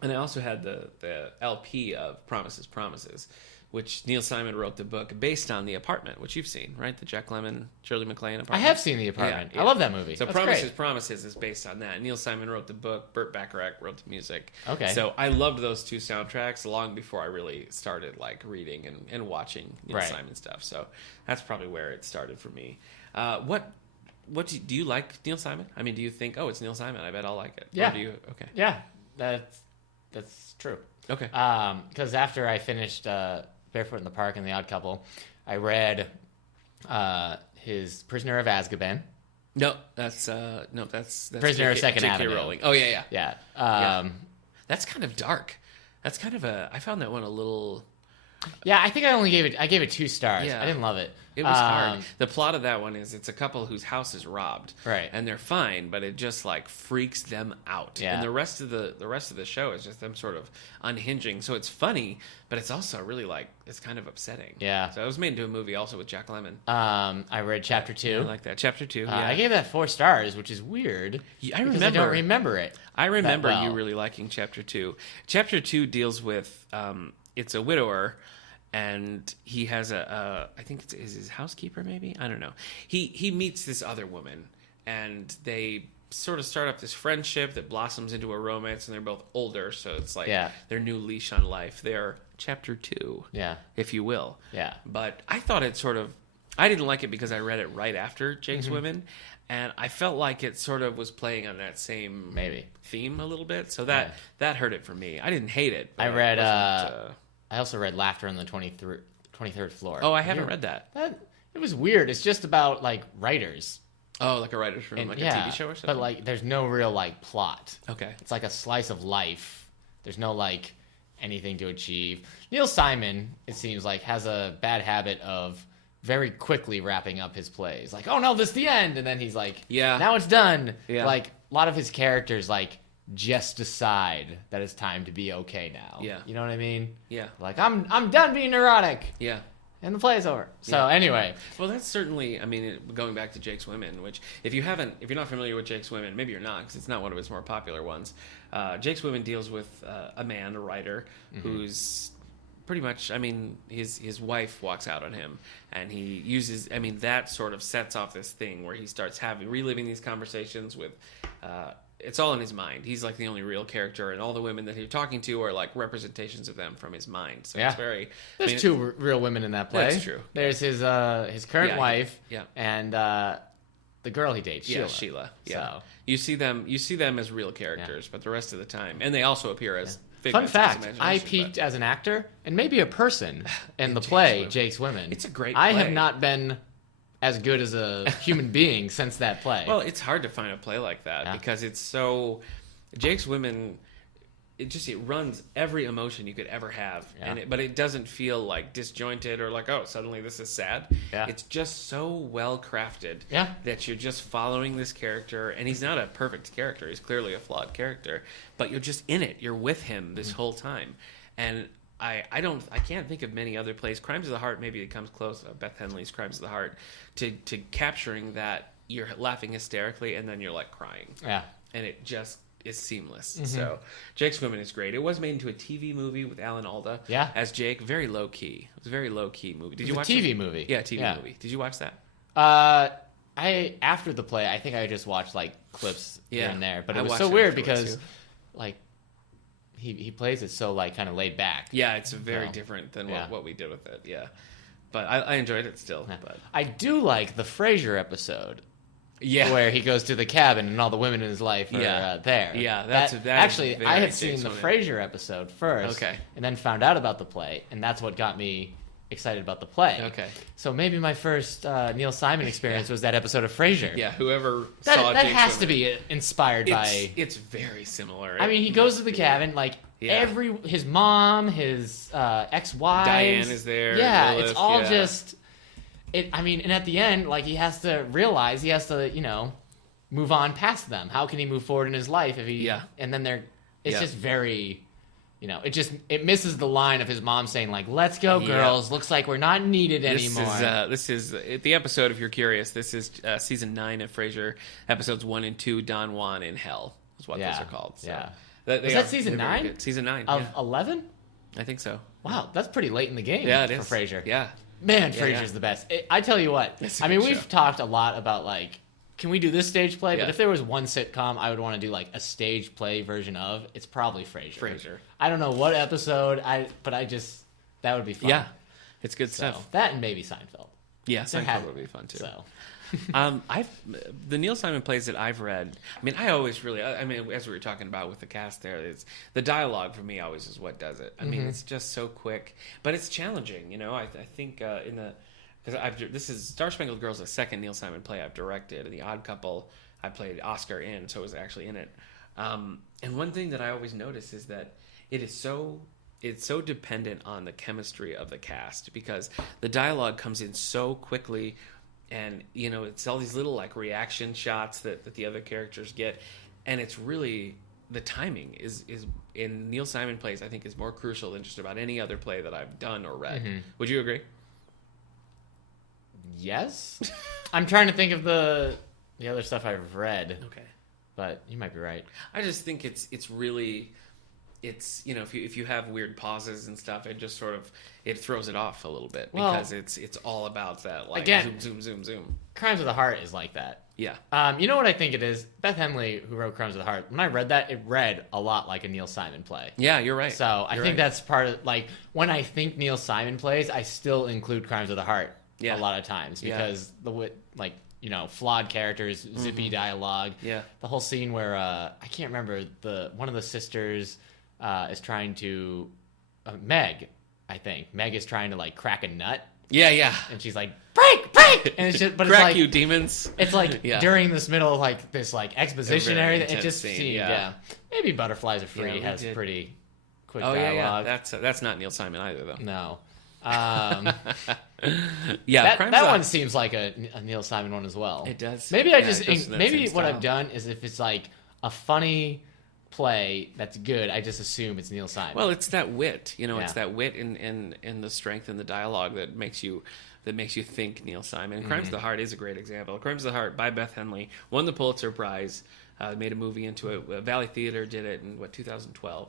And I also had the LP of Promises, Promises, which Neil Simon wrote the book based on The Apartment, which you've seen, right? The Jack Lemmon, Shirley MacLaine apartment. I have seen The Apartment. Yeah, I love that movie. So That's Promises, great. Promises is based on that. Neil Simon wrote the book. Burt Bacharach wrote the music. Okay. So I loved those two soundtracks long before I really started reading and watching Neil Right. Simon stuff. So that's probably where it started for me. What do you like Neil Simon? I mean, do you think, oh, it's Neil Simon, I bet I'll like it? Yeah. Or do you? Okay. Yeah, that's true. Okay. Because after I finished Barefoot in the Park and The Odd Couple, I read his Prisoner of Azkaban. No, that's Prisoner of J.K. Second J.K. Avenue. Rowling. Oh yeah. Yeah. That's kind of dark. That's kind of I found that one a little. Yeah, I think I gave it 2 stars. Yeah. I didn't love it. It was hard. The plot of that one is it's a couple whose house is robbed, Right. And they're fine, but it just freaks them out. Yeah. And the rest of the show is just them sort of unhinging. So it's funny, but it's also really it's kind of upsetting. Yeah. So it was made into a movie also with Jack Lemmon. I read Chapter 2. I like that. Chapter 2. Yeah. I gave that 4 stars, which is weird. Yeah, I because remember. I don't remember it. I remember that well. you really liking Chapter 2. Chapter 2 deals with it's a widower, and he has I think is his housekeeper, maybe? I don't know. He meets this other woman, and they sort of start up this friendship that blossoms into a romance, and they're both older, so it's their new leash on life. They're Chapter 2, Yeah. if you will. Yeah. But I thought it I didn't like it because I read it right after Jake's Mm-hmm. Women, and I felt like it sort of was playing on that same Maybe. theme a little bit, so that hurt it for me. I didn't hate it. But I read. it wasn't, I also read Laughter on the 23rd Floor. oh, I haven't read that. It was weird. It's just about writers. Oh, like a writer's room, And, like yeah, a TV show or something. but like there's no real like plot. Okay. It's like a slice of life. There's no like anything to achieve. Neil Simon, it seems like, has a bad habit of very quickly wrapping up his plays. Like, oh no, this is the end, and then he's like, Yeah. now it's done. Yeah. Like a lot of his characters like just decide that it's time to be okay now. Yeah. You know what I mean? Yeah. Like I'm done being neurotic, Yeah. and the play's over. So Yeah. anyway, Well, that's certainly. I mean, going back to Jake's Women, which if you're not familiar with Jake's Women, maybe you're not because it's not one of his more popular ones. Jake's Women deals with a man, a writer, who's pretty much. I mean, his wife walks out on him, and he uses. I mean, that sort of sets off this thing where he starts reliving these conversations with. It's all in his mind. He's like the only real character, and all the women that he's talking to are like representations of them from his mind. So Yeah. it's very. there's two real women in that play. That's true. There's his current Yeah, wife, yeah. and the girl he dates, Yeah, Sheila. Sheila. Yeah, So. you see them as real characters, but the rest of the time, and they also appear as Fun figments of fact: his I imagination, peaked but- as an actor and maybe a person in the Jake's play Women. Jake's Women. It's a great I have play. not been as good as a human being since that play. Well, it's hard to find a play like that Yeah. because it's so. Jake's Women. It runs every emotion you could ever have, Yeah. but it doesn't feel like disjointed or like, oh, suddenly this is sad. Yeah. It's just so well crafted Yeah. that you're just following this character, and he's not a perfect character. He's clearly a flawed character, but you're just in it. You're with him this whole time, and I can't think of many other plays. Crimes of the Heart, maybe it comes close. Beth Henley's Crimes of the Heart to capturing that you're laughing hysterically and then you're like crying, yeah. and it just is seamless. So Jake's Women is great. It was made into a TV movie with Alan Alda Yeah. as Jake. Very low key. It was a very low key movie. Did It you was watch a TV it? movie. Yeah, TV Yeah. movie. Did you watch that? I after the play, I think I just watched like clips here Yeah. and there, but I it was watched so it weird afterwards, because too. like he plays it so like kind of laid back. Yeah, it's very So, different than yeah. what we did with it. Yeah, but I enjoyed it still. Yeah. But I do like the Frasier episode. yeah, Where he goes to the cabin and all the women in his life are Yeah. there. Yeah, that is actually very I had seen Jake's the Women. Frasier episode first, Okay. and then found out about the play, and that's what got me excited about the play. Okay. So maybe my first Neil Simon experience was that episode of Frasier. yeah. Whoever that saw that Jake's has to Women, be inspired by. it's very similar. I mean, he goes to the cabin like Yeah. his mom, his ex-wives. Diane is there, Yeah, Lilith, it's all yeah. just. I mean, and at the end, like he has to realize he has to, move on past them. How can he move forward in his life if he? Yeah. And then it's Yeah. just very. It misses the line of his mom saying like, "Let's go, Yeah. girls. Looks like we're not needed anymore." This is the episode. If you're curious, this is season 9 of Frasier, episodes 1 and 2. Don Juan in Hell is what Yeah. those are called. So Yeah. they Was that are- season they're very 9? good. Season 9 of yeah. 11. I think so. Wow, that's pretty late in the game. Yeah, it is for Frasier. Yeah, Man, Yeah, Frasier's yeah. the best. I tell you what. It's a I mean, good we've show. talked a lot about like, can we do this stage play? Yeah. But if there was one sitcom I would want to do like a stage play version of, it's probably Frasier. Frasier. I don't know what episode. That would be fun. Yeah, it's good So stuff. that and maybe Seinfeld. Yeah, There had- Seinfeld would be fun too. So The Neil Simon plays that I've read. I mean, I always really. I mean, as we were talking about with the cast, it's the dialogue for me always is what does it. I mean, it's just so quick, but it's challenging. I think in the because this is Star Spangled Girl is the second Neil Simon play I've directed, and The Odd Couple I played Oscar in, so I was actually in it. And one thing that I always notice is that it's so dependent on the chemistry of the cast because the dialogue comes in so quickly, and it's all these little like reaction shots that the other characters get, and it's really the timing is in Neil Simon plays I think is more crucial than just about any other play that I've done or read. Would you agree? yes, I'm trying to think of the other stuff I've read, Okay. but you might be right. I just think it's really if you have weird pauses and stuff, it just sort of it throws it off a little bit Well, because it's all about that like again- zoom. Crimes of the Heart is like that. Yeah. You know what I think it is? Beth Henley, who wrote Crimes of the Heart, when I read that, it read a lot like a Neil Simon play. Yeah, you're right. So I You're think right. that's part of, like, when I think Neil Simon plays, I still include Crimes of the Heart Yeah. a lot of times Yeah. because flawed characters, zippy dialogue. Yeah. The whole scene where, I can't remember, one of the sisters is trying to, Meg, I think. Meg is trying to, like, crack a nut. Yeah. And she's like, break! And it's just, but Crack it's like, you demons. it's like Yeah. during this middle of like this like exposition very area, it intense just scene, seemed, yeah. Maybe Butterflies Are Free Yeah, we has did. pretty quick Oh dialogue. yeah. That's not Neil Simon either though. No. Yeah, That Crime's that a- one seems like a Neil Simon one as well. It does. Maybe Yeah, I it just goes in that maybe same what style. I've done is if it's like a funny play that's good, I just assume it's Neil Simon. Well, it's that wit, you know. It's Yeah. that wit in the strength in the dialogue that makes you think Neil Simon. And Crimes of the Heart is a great example. Crimes of the Heart by Beth Henley won the Pulitzer Prize. Made a movie into it. Valley Theater did it in 2012.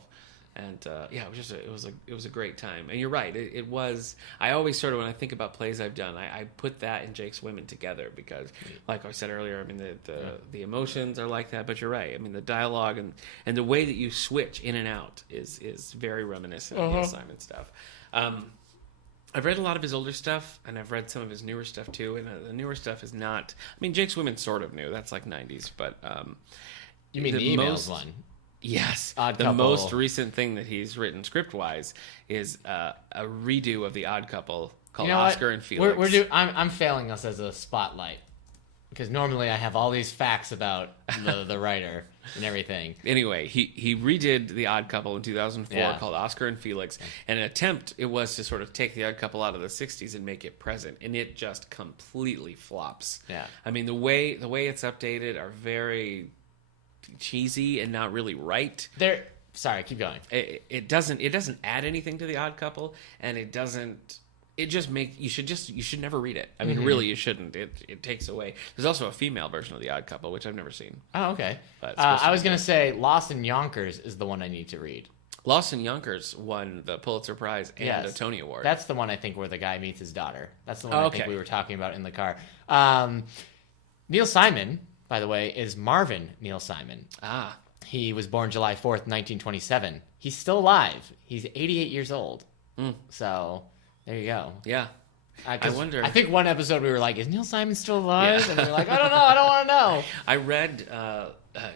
And yeah, it was a great time. And you're right, it was. I always sort of, when I think about plays I've done, I put that and Jake's Women together because, like I said earlier, I mean the emotions are like that. But you're right. I mean the dialogue and the way that you switch in and out is very reminiscent of Neil Simon stuff. I've read a lot of his older stuff, and I've read some of his newer stuff too. And the newer stuff is not. I mean, Jake's Women sort of new. That's like '90s, but you mean the emails one? Yes, Odd the Couple. most recent thing that he's written script-wise is a redo of the Odd Couple called Oscar and Felix. I'm failing us as a spotlight because normally I have all these facts about the writer and everything. Anyway, he redid the Odd Couple in 2004 Yeah. called Oscar and Felix, and an attempt it was to sort of take the Odd Couple out of the 60s and make it present, and it just completely flops. Yeah. I mean the way it's updated are very cheesy and not really right. Sorry, keep going. It doesn't add anything to the Odd Couple, and it just you should never read it. I mean, really, you shouldn't. It takes away. There's also a female version of the Odd Couple, which I've never seen. Oh, okay. But it's supposed to I be was gonna say Lost in Yonkers is the one I need to read. Lost in Yonkers won the Pulitzer Prize and Yes. a Tony Award. That's the one I think where the guy meets his daughter. That's the one Oh, I think okay. we were talking about in the car. Neil Simon, by the way, is Marvin Neil Simon. ah. He was born July 4th, 1927. He's still alive. He's 88 years old. So there you go. Yeah. I wonder. I think one episode we were like, is Neil Simon still alive? And we were like, I don't know. I don't want to know. I read,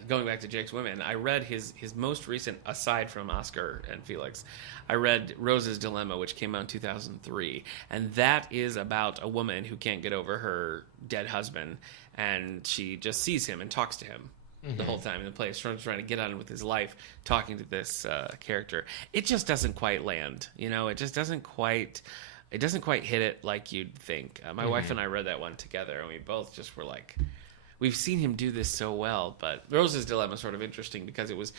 going back to Jake's Women, I read his most recent, aside from Oscar and Felix, I read Rose's Dilemma, which came out in 2003. And that is about a woman who can't get over her dead husband, and she just sees him and talks to him the whole time in the play. Trying to get on with his life, talking to this character. It just doesn't quite land. You know, it just doesn't quite... It doesn't quite hit it like you'd think. My wife and I read that one together, and we both just were like, we've seen him do this so well. But Rose's Dilemma is sort of interesting because it was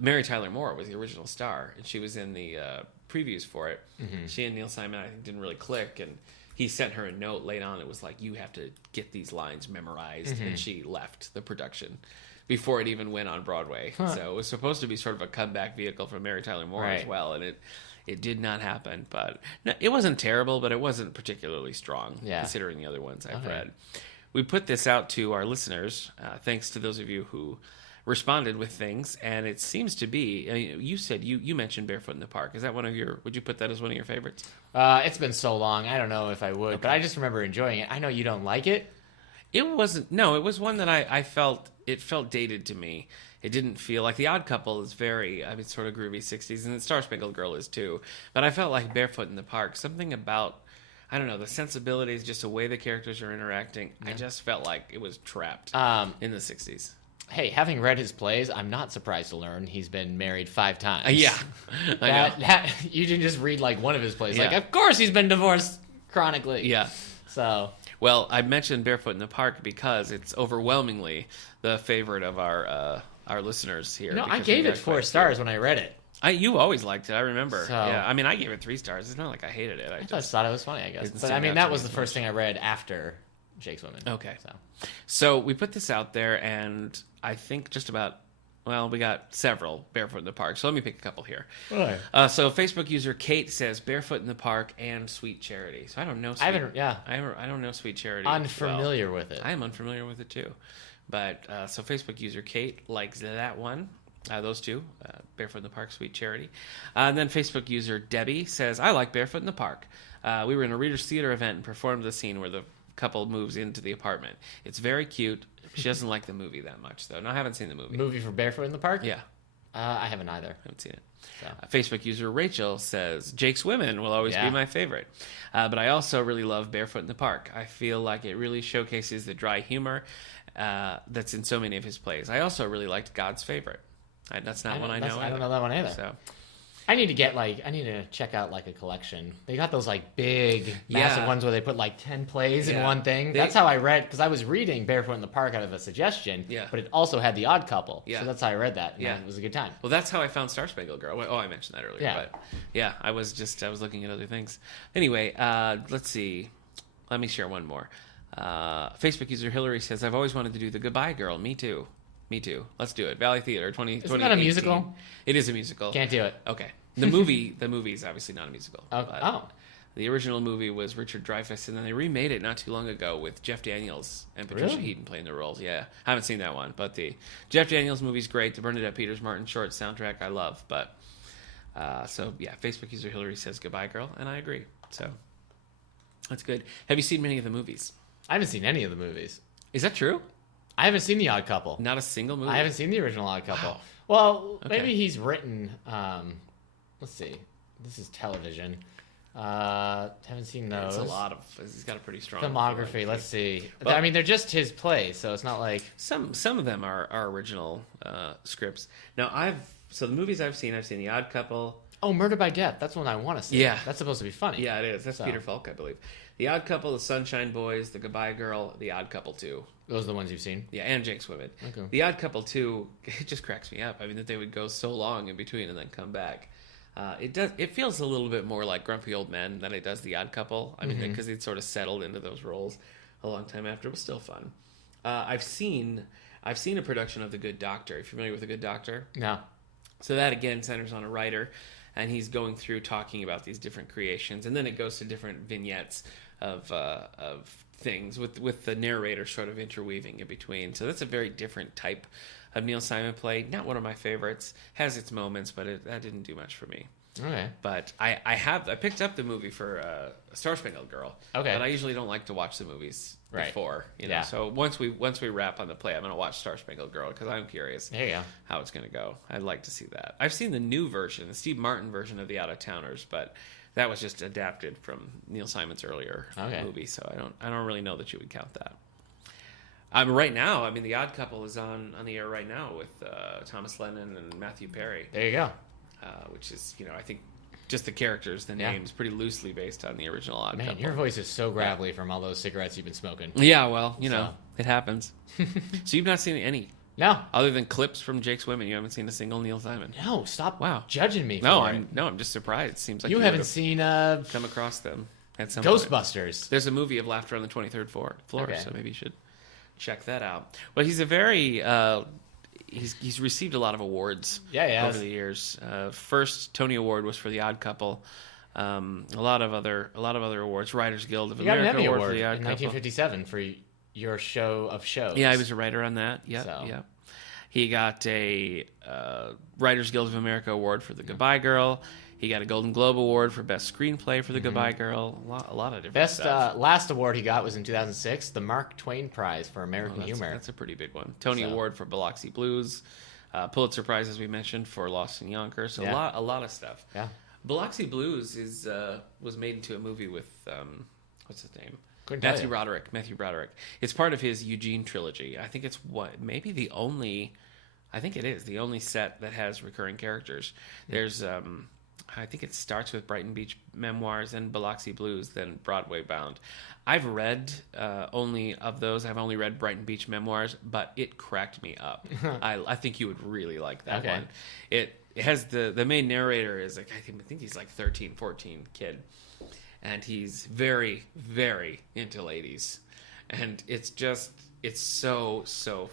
Mary Tyler Moore was the original star, and she was in the previews for it. She and Neil Simon, I think, didn't really click, and he sent her a note late on. It was like, you have to get these lines memorized, and she left the production before it even went on Broadway. So it was supposed to be sort of a comeback vehicle for Mary Tyler Moore as Right. well, and it did not happen, but no, it wasn't terrible, but it wasn't particularly strong, considering the other ones I've read. We put this out to our listeners, thanks to those of you who responded with things, and it seems to be, you said, you mentioned Barefoot in the Park. Is that would you put that as one of your favorites? It's been so long. I don't know if I would, but I just remember enjoying it. I know you don't like it. It wasn't, no, it was one that I felt, it felt dated to me. It didn't feel like The Odd Couple is very, I mean, sort of groovy 60s, and the Star Spangled Girl is too. But I felt like Barefoot in the Park, something about, I don't know, the sensibilities, just the way the characters are interacting. I just felt like it was trapped in the 60s. Hey, having read his plays, I'm not surprised to learn he's been married 5 times. Yeah, I know. That you didn't just read like one of his plays. Like, Yeah. of course he's been divorced chronically. Yeah. So Well, I mentioned Barefoot in the Park because it's overwhelmingly the favorite of our listeners here. no, I because gave we it got 4 quite a few. stars when I read it. You always liked it, I remember. So- Yeah, I mean, I gave it 3 stars. It's not like I hated it. I just thought it was funny, I guess. Didn't But I stand mean, out that to was me the as first thing I read after Jake's Women. Okay. So So we put this out there, and I think just about, well, we got several Barefoot in the Park. So let me pick a couple here. So Facebook user Kate says Barefoot in the Park and Sweet Charity. So I don't know. I haven't. Yeah, I don't know Sweet Charity. well. unfamiliar with it. I am unfamiliar with it too. But so Facebook user Kate likes that one. Those two, Barefoot in the Park, Sweet Charity. And then Facebook user Debbie says, I like Barefoot in the Park. We were in a Reader's Theater event and performed the scene where the couple moves into the apartment. It's very cute. She doesn't like the movie that much, though. No, I haven't seen the movie. Movie for Barefoot in the Park? Yeah, I haven't either. I haven't seen it. So. Facebook user Rachel says, Jake's Women will always be Yeah. my favorite. But I also really love Barefoot in the Park. I feel like it really showcases the dry humor that's in so many of his plays. I also really liked God's Favorite. That's not one I know. I don't know that one either. So. I need to check out like a collection. They got those like big, massive ones where they put like 10 plays in one thing. That's how I read, because I was reading Barefoot in the Park out of a suggestion, but it also had The Odd Couple. So that's how I read that. And it was a good time. Well, that's how I found Star Spangled Girl. Oh, I mentioned that earlier. Yeah. But I was looking at other things. Anyway, let's see. Let me share one more. Facebook user Hillary says, I've always wanted to do The Goodbye Girl. Me too. Let's do it. Valley Theater 2018. Isn't that a musical? It is a musical. Can't do it. Okay. The movie is obviously not a musical. Oh. The original movie was Richard Dreyfuss, and then they remade it not too long ago with Jeff Daniels and Patricia Heaton playing the roles. Yeah, I haven't seen that one, but the Jeff Daniels movie's great. The Bernadette Peters Martin short soundtrack I love, but Facebook user Hillary says Goodbye Girl, and I agree. So that's good. Have you seen many of the movies? I haven't seen any of the movies. Is that true? I haven't seen The Odd Couple. Not a single movie? I haven't seen the original Odd Couple. Wow. Well, Okay. maybe he's written. Let's see. This is television. Haven't seen those. It's a lot of. He's got a pretty strong filmography. Let's see. But- I mean, they're just his plays, so it's not like Some of them are original scripts. Now the movies I've seen The Odd Couple. Murder by Death. That's one I want to see. Yeah. That's supposed to be funny. Yeah, it is. That's Peter Falk, I believe. The Odd Couple, The Sunshine Boys, The Goodbye Girl, The Odd Couple 2. Those are the ones you've seen. Yeah, and Jake's Women. Okay. The Odd Couple 2, it just cracks me up. I mean, that they would go so long in between and then come back. It feels a little bit more like Grumpy Old Men than it does The Odd Couple. I mean, because they'd sort of settled into those roles a long time after. It was still fun. I've seen a production of The Good Doctor. Are you familiar with The Good Doctor? No. So that, again, centers on a writer, and he's going through talking about these different creations, and then it goes to different vignettes of things with the narrator sort of interweaving in between. So that's a very different type of Neil Simon play. Not one of my favorites. Has its moments, but that didn't do much for me. Okay. But I picked up the movie for Star Spangled Girl. Okay. But I usually don't like to watch the movies before. You know? Yeah. So once we wrap on the play, I'm going to watch Star Spangled Girl because I'm curious. There you go. How it's going to go. I'd like to see that. I've seen the new version, the Steve Martin version of The Out of Towners, but that was just adapted from Neil Simon's earlier movie, so I don't really know that you would count that. Right now, I mean, The Odd Couple is on the air right now with Thomas Lennon and Matthew Perry, There you go. which is, I think just the characters, the names, pretty loosely based on the original Odd Man, Couple. your voice is so gravelly from all those cigarettes you've been smoking. Yeah, well, So. it happens. So you've not seen any, No. other than clips from Jake's Women. You haven't seen a single Neil Simon. No, stop Wow. judging me for No, it. I'm just surprised. It seems like You haven't seen come across them at some point. Ghostbusters. There's a movie of Laughter on the 23rd floor, Okay. so maybe you should check that out. But he's a very he's received a lot of awards over the years. First Tony Award was for The Odd Couple. A lot of other awards. Writers Guild of You got an America Emmy Award Award for The in Odd Couple. 1957 for your show of shows. Yeah, I was a writer on that. Yeah, So. yeah. He got a Writers Guild of America Award for The Goodbye Girl. He got a Golden Globe Award for Best Screenplay for The Goodbye Girl. A lot of different Best stuff. last award he got was in 2006, the Mark Twain Prize for American Humor. That's a pretty big one. Tony Award for Biloxi Blues. Pulitzer Prize, as we mentioned, for Lost in Yonkers. So a lot of stuff. Yeah. Biloxi Blues was made into a movie with what's his name? Couldn't tell Matthew you. Broderick. Matthew Broderick. It's part of his Eugene trilogy. I think it's maybe the only. I think it is the only set that has recurring characters. There's I think it starts with Brighton Beach Memoirs, then Biloxi Blues, then Broadway Bound. I've read only of those. I've only read Brighton Beach Memoirs, but it cracked me up. I think you would really like that one. It has the main narrator is like I think he's like 13, 14 kid, and he's very, very into ladies, and it's so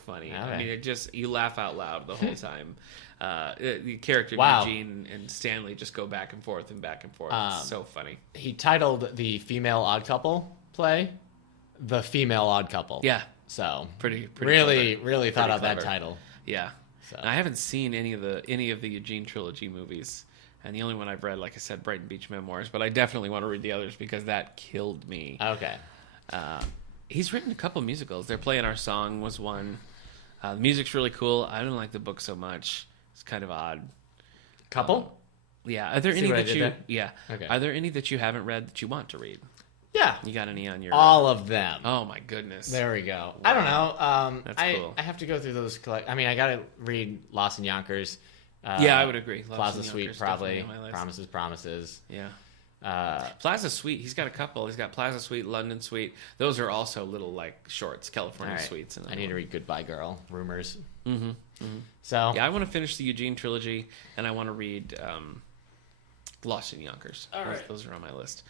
funny. Okay. I mean, you laugh out loud the whole time. The character Eugene and Stanley just go back and forth and back and forth. It's so funny. He titled the female Odd Couple play The Female Odd Couple. Yeah. So Pretty really, clever. really thought Pretty out that clever. title. Yeah. So. I haven't seen any of the Eugene trilogy movies. And the only one I've read, like I said, Brighton Beach Memoirs. But I definitely want to read the others because that killed me. Okay. He's written a couple musicals. They're Playing Our Song was one. The music's really cool. I don't like the book so much. It's kind of odd. Couple? Yeah. Are there See any what I that did you? there? Yeah. Okay. Are there any that you haven't read that you want to read? Yeah. You got any on your? All of them. Oh my goodness. There we go. I don't know. That's cool. I have to go through those. I mean, I got to read Lost in Yonkers. Yeah, I would agree. Lost Plaza in Suite, Yonkers, probably. definitely on my list. Promises. Yeah. Plaza Suite. He's got a couple. He's got Plaza Suite, London Suite. Those are also little like shorts, California All right. Suites. I need to read Goodbye Girl. Rumors. Mm-hmm. So Yeah, I want to finish the Eugene trilogy, and I want to read Lost in Yonkers. All right. Those are on my list.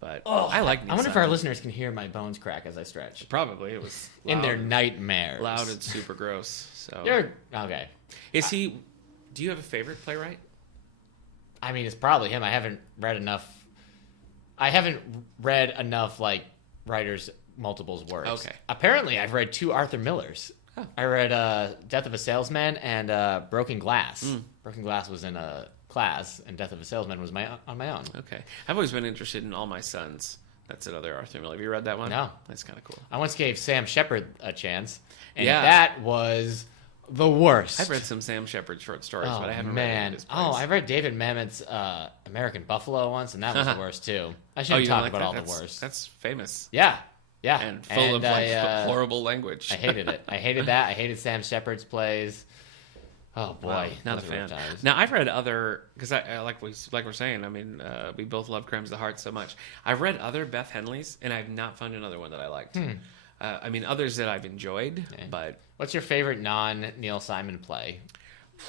But I like. I wonder if our listeners can hear my bones crack as I stretch. Probably it was In their loud, nightmares. loud and super gross. So You're okay. is he? Do you have a favorite playwright? I mean, it's probably him. I haven't read enough like writers' multiples works. Okay. Apparently, I've read 2 Arthur Millers. Oh. I read Death of a Salesman and Broken Glass. Hmm. Broken Glass was in a class, and Death of a Salesman was on my own. Okay, I've always been interested in All My Sons. That's another Arthur Miller. Have you read that one? No. That's kind of cool. I once gave Sam Shepard a chance, and Yeah. that was the worst. I've read some Sam Shepard short stories, Oh but I haven't read man! any of his plays. I read David Mamet's American Buffalo once, and that was the worst too. I Oh, shouldn't you talk don't like about that? all That's, the worst. That's famous Yeah, and full of like I, horrible language. I hated it. I hated that. I hated Sam Shepard's plays. Oh boy, Wow, not a those were rough fan. times. Now I've read other because I like we're saying. I mean, we both love Crimes of the Heart so much. I've read other Beth Henleys, and I've not found another one that I liked. I mean, others that I've enjoyed, but What's your favorite non-Neil Simon play?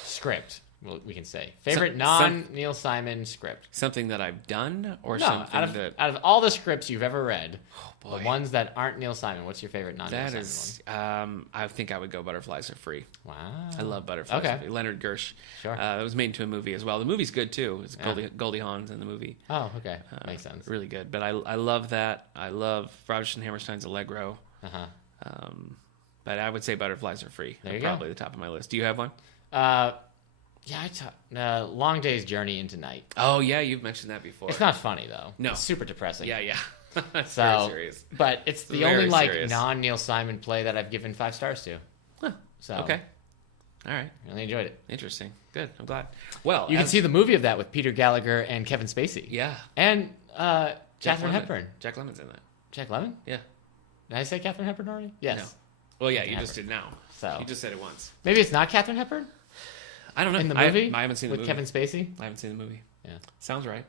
Script, well, we can say. Favorite Some- non-Neil Simon script. something that I've done or No, something out of all the scripts you've ever read, boy. the ones that aren't Neil Simon, what's your favorite non-Neil that Simon is. I think I would go Butterflies Are Free. one? Wow. I love Butterflies Okay. Are Free. Leonard Gersh. Sure. It was made into a movie as well. The movie's good too. It's Yeah. Goldie Hawn's in the movie. Oh, okay. Makes sense. Really good. But I love that. I love Rodgers and Hammerstein's Allegro. Uh-huh. But I would say Butterflies Are Free. There They're you go. probably the top of my list. Do you have one? Yeah, Long Day's Journey into Night. Oh yeah, you've mentioned that before. It's not funny though. No. It's super depressing. Yeah, yeah. That's So, very serious. but it's the Very only like serious. non-Neil Simon play that I've given 5 stars to. Huh. So Okay. All right. really enjoyed it. Interesting. Good. I'm glad. Well, You can see the movie of that with Peter Gallagher and Kevin Spacey. Yeah. and Jack Catherine Lemmon. Hepburn. Jack Lemmon's in that. Jack Lemmon? Yeah. Did I say Catherine Hepburn already? Yes. No. Well, yeah, you Catherine just did now. So- You just said it once. Maybe it's not Catherine Hepburn I don't know. in the movie. I haven't seen the with movie. Kevin Spacey. I haven't seen the movie. Yeah. Sounds right.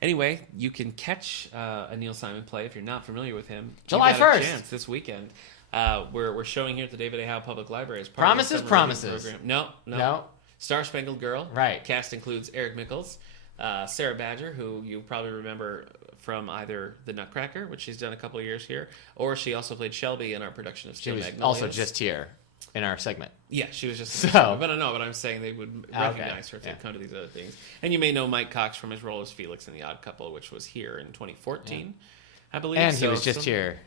Anyway, you can catch a Neil Simon play if you're not familiar with him. July You got a 1st. chance this weekend. We're showing here at the David A. Howe Public Library as part Promises, of the summer reading promises. program. No. No. Star Spangled Girl. Right. Cast includes Eric Mickles, Sarah Badger, who you probably remember from either The Nutcracker, which she's done a couple of years here, or she also played Shelby in our production of She Steel was Magnolias. also just here in our segment. Yeah, she was just. So- but I know, but I'm saying they would Okay, recognize her if yeah. they come to these other things. And you may know Mike Cox from his role as Felix in The Odd Couple, which was here in 2014, I believe. And he So was just some- here.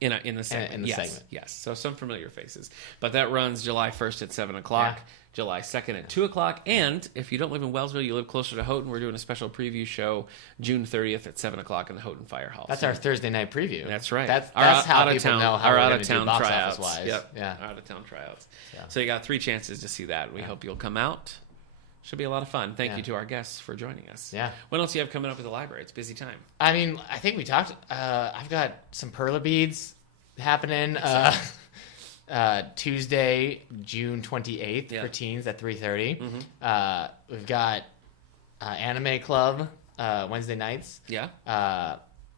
in the segment. in the yes, segment. Yes. So some familiar faces. But that runs July 1st at 7 o'clock, Yeah. July 2nd at 2 o'clock. And if you don't live in Wellsville, you live closer to Houghton, we're doing a special preview show June 30th at 7 o'clock in the Houghton Fire Hall. That's So our Thursday night preview. that's right. That's Our how out of people town, know how our we're out going of to do town box tryouts. office wise. Yep. Yeah. Our out of town tryouts. Yeah. So you got 3 chances to see that. We hope you'll come out. Should be a lot of fun. Thank Yeah. you to our guests for joining us. Yeah. What else do you have coming up at the library? It's a busy time. I mean, I think we talked. I've got some Perla beads happening Tuesday, June 28th Yeah. for teens at 3:30. We've got Anime Club Wednesday nights. Yeah.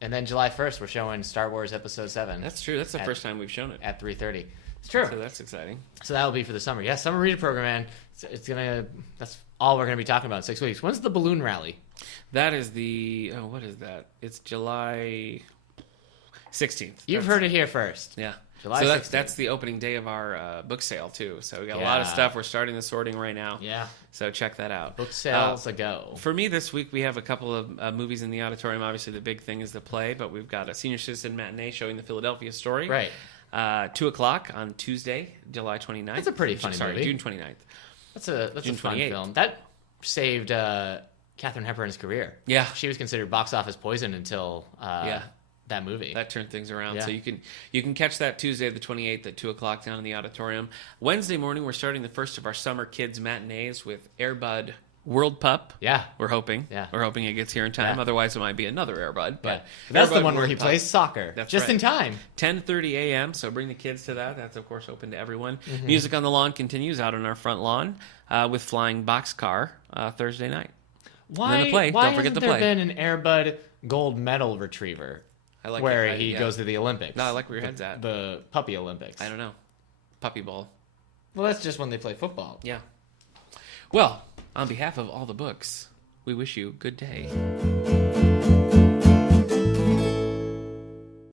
And then July 1st, we're showing Star Wars Episode 7 That's true. That's the first time we've shown it. at 3:30. It's true. So that's exciting. So that'll be for the summer. Yeah, summer reader program, man. That's all we're gonna be talking about in 6 weeks. When's the balloon rally? That is what is that? It's July 16th. You've heard it here first. Yeah. July so 16th. that's the opening day of our book sale, too. So we got a lot of Yeah. stuff. We're starting the sorting right now. Yeah. So check that out. Book sales a go. For me this week, we have a couple of movies in the auditorium. Obviously, the big thing is the play, but we've got a senior citizen matinee showing the Philadelphia story. Right. 2 o'clock on Tuesday, July 29th. That's a pretty funny Sorry, movie. June 29th. That's a June fun 28th. film. That saved Katharine Hepburn's career. Yeah. She was considered box office poison until that movie. That turned things around. Yeah. So you can catch that Tuesday the 28th at 2 o'clock down in the auditorium. Wednesday morning, we're starting the first of our summer kids matinees with Air Bud World Pup. Yeah. We're hoping. Yeah. We're hoping it gets here in time. Yeah. Otherwise, it might be another Airbud. Yeah. But That's the Airbud one where World he Pup. plays soccer. That's just right. in time. 10:30 a.m. So bring the kids to that. That's of course open to everyone. Mm-hmm. Music on the Lawn continues out on our front lawn with Flying Boxcar Thursday night. Why? the play. Why Don't forget hasn't the there play. been an Airbud gold medal retriever I like where it. he Yeah. goes to the Olympics? No, I like where your head's at. The puppy Olympics. I don't know. Puppy ball. Well, that's just when they play football. Yeah. Well, on behalf of all the books, we wish you good day.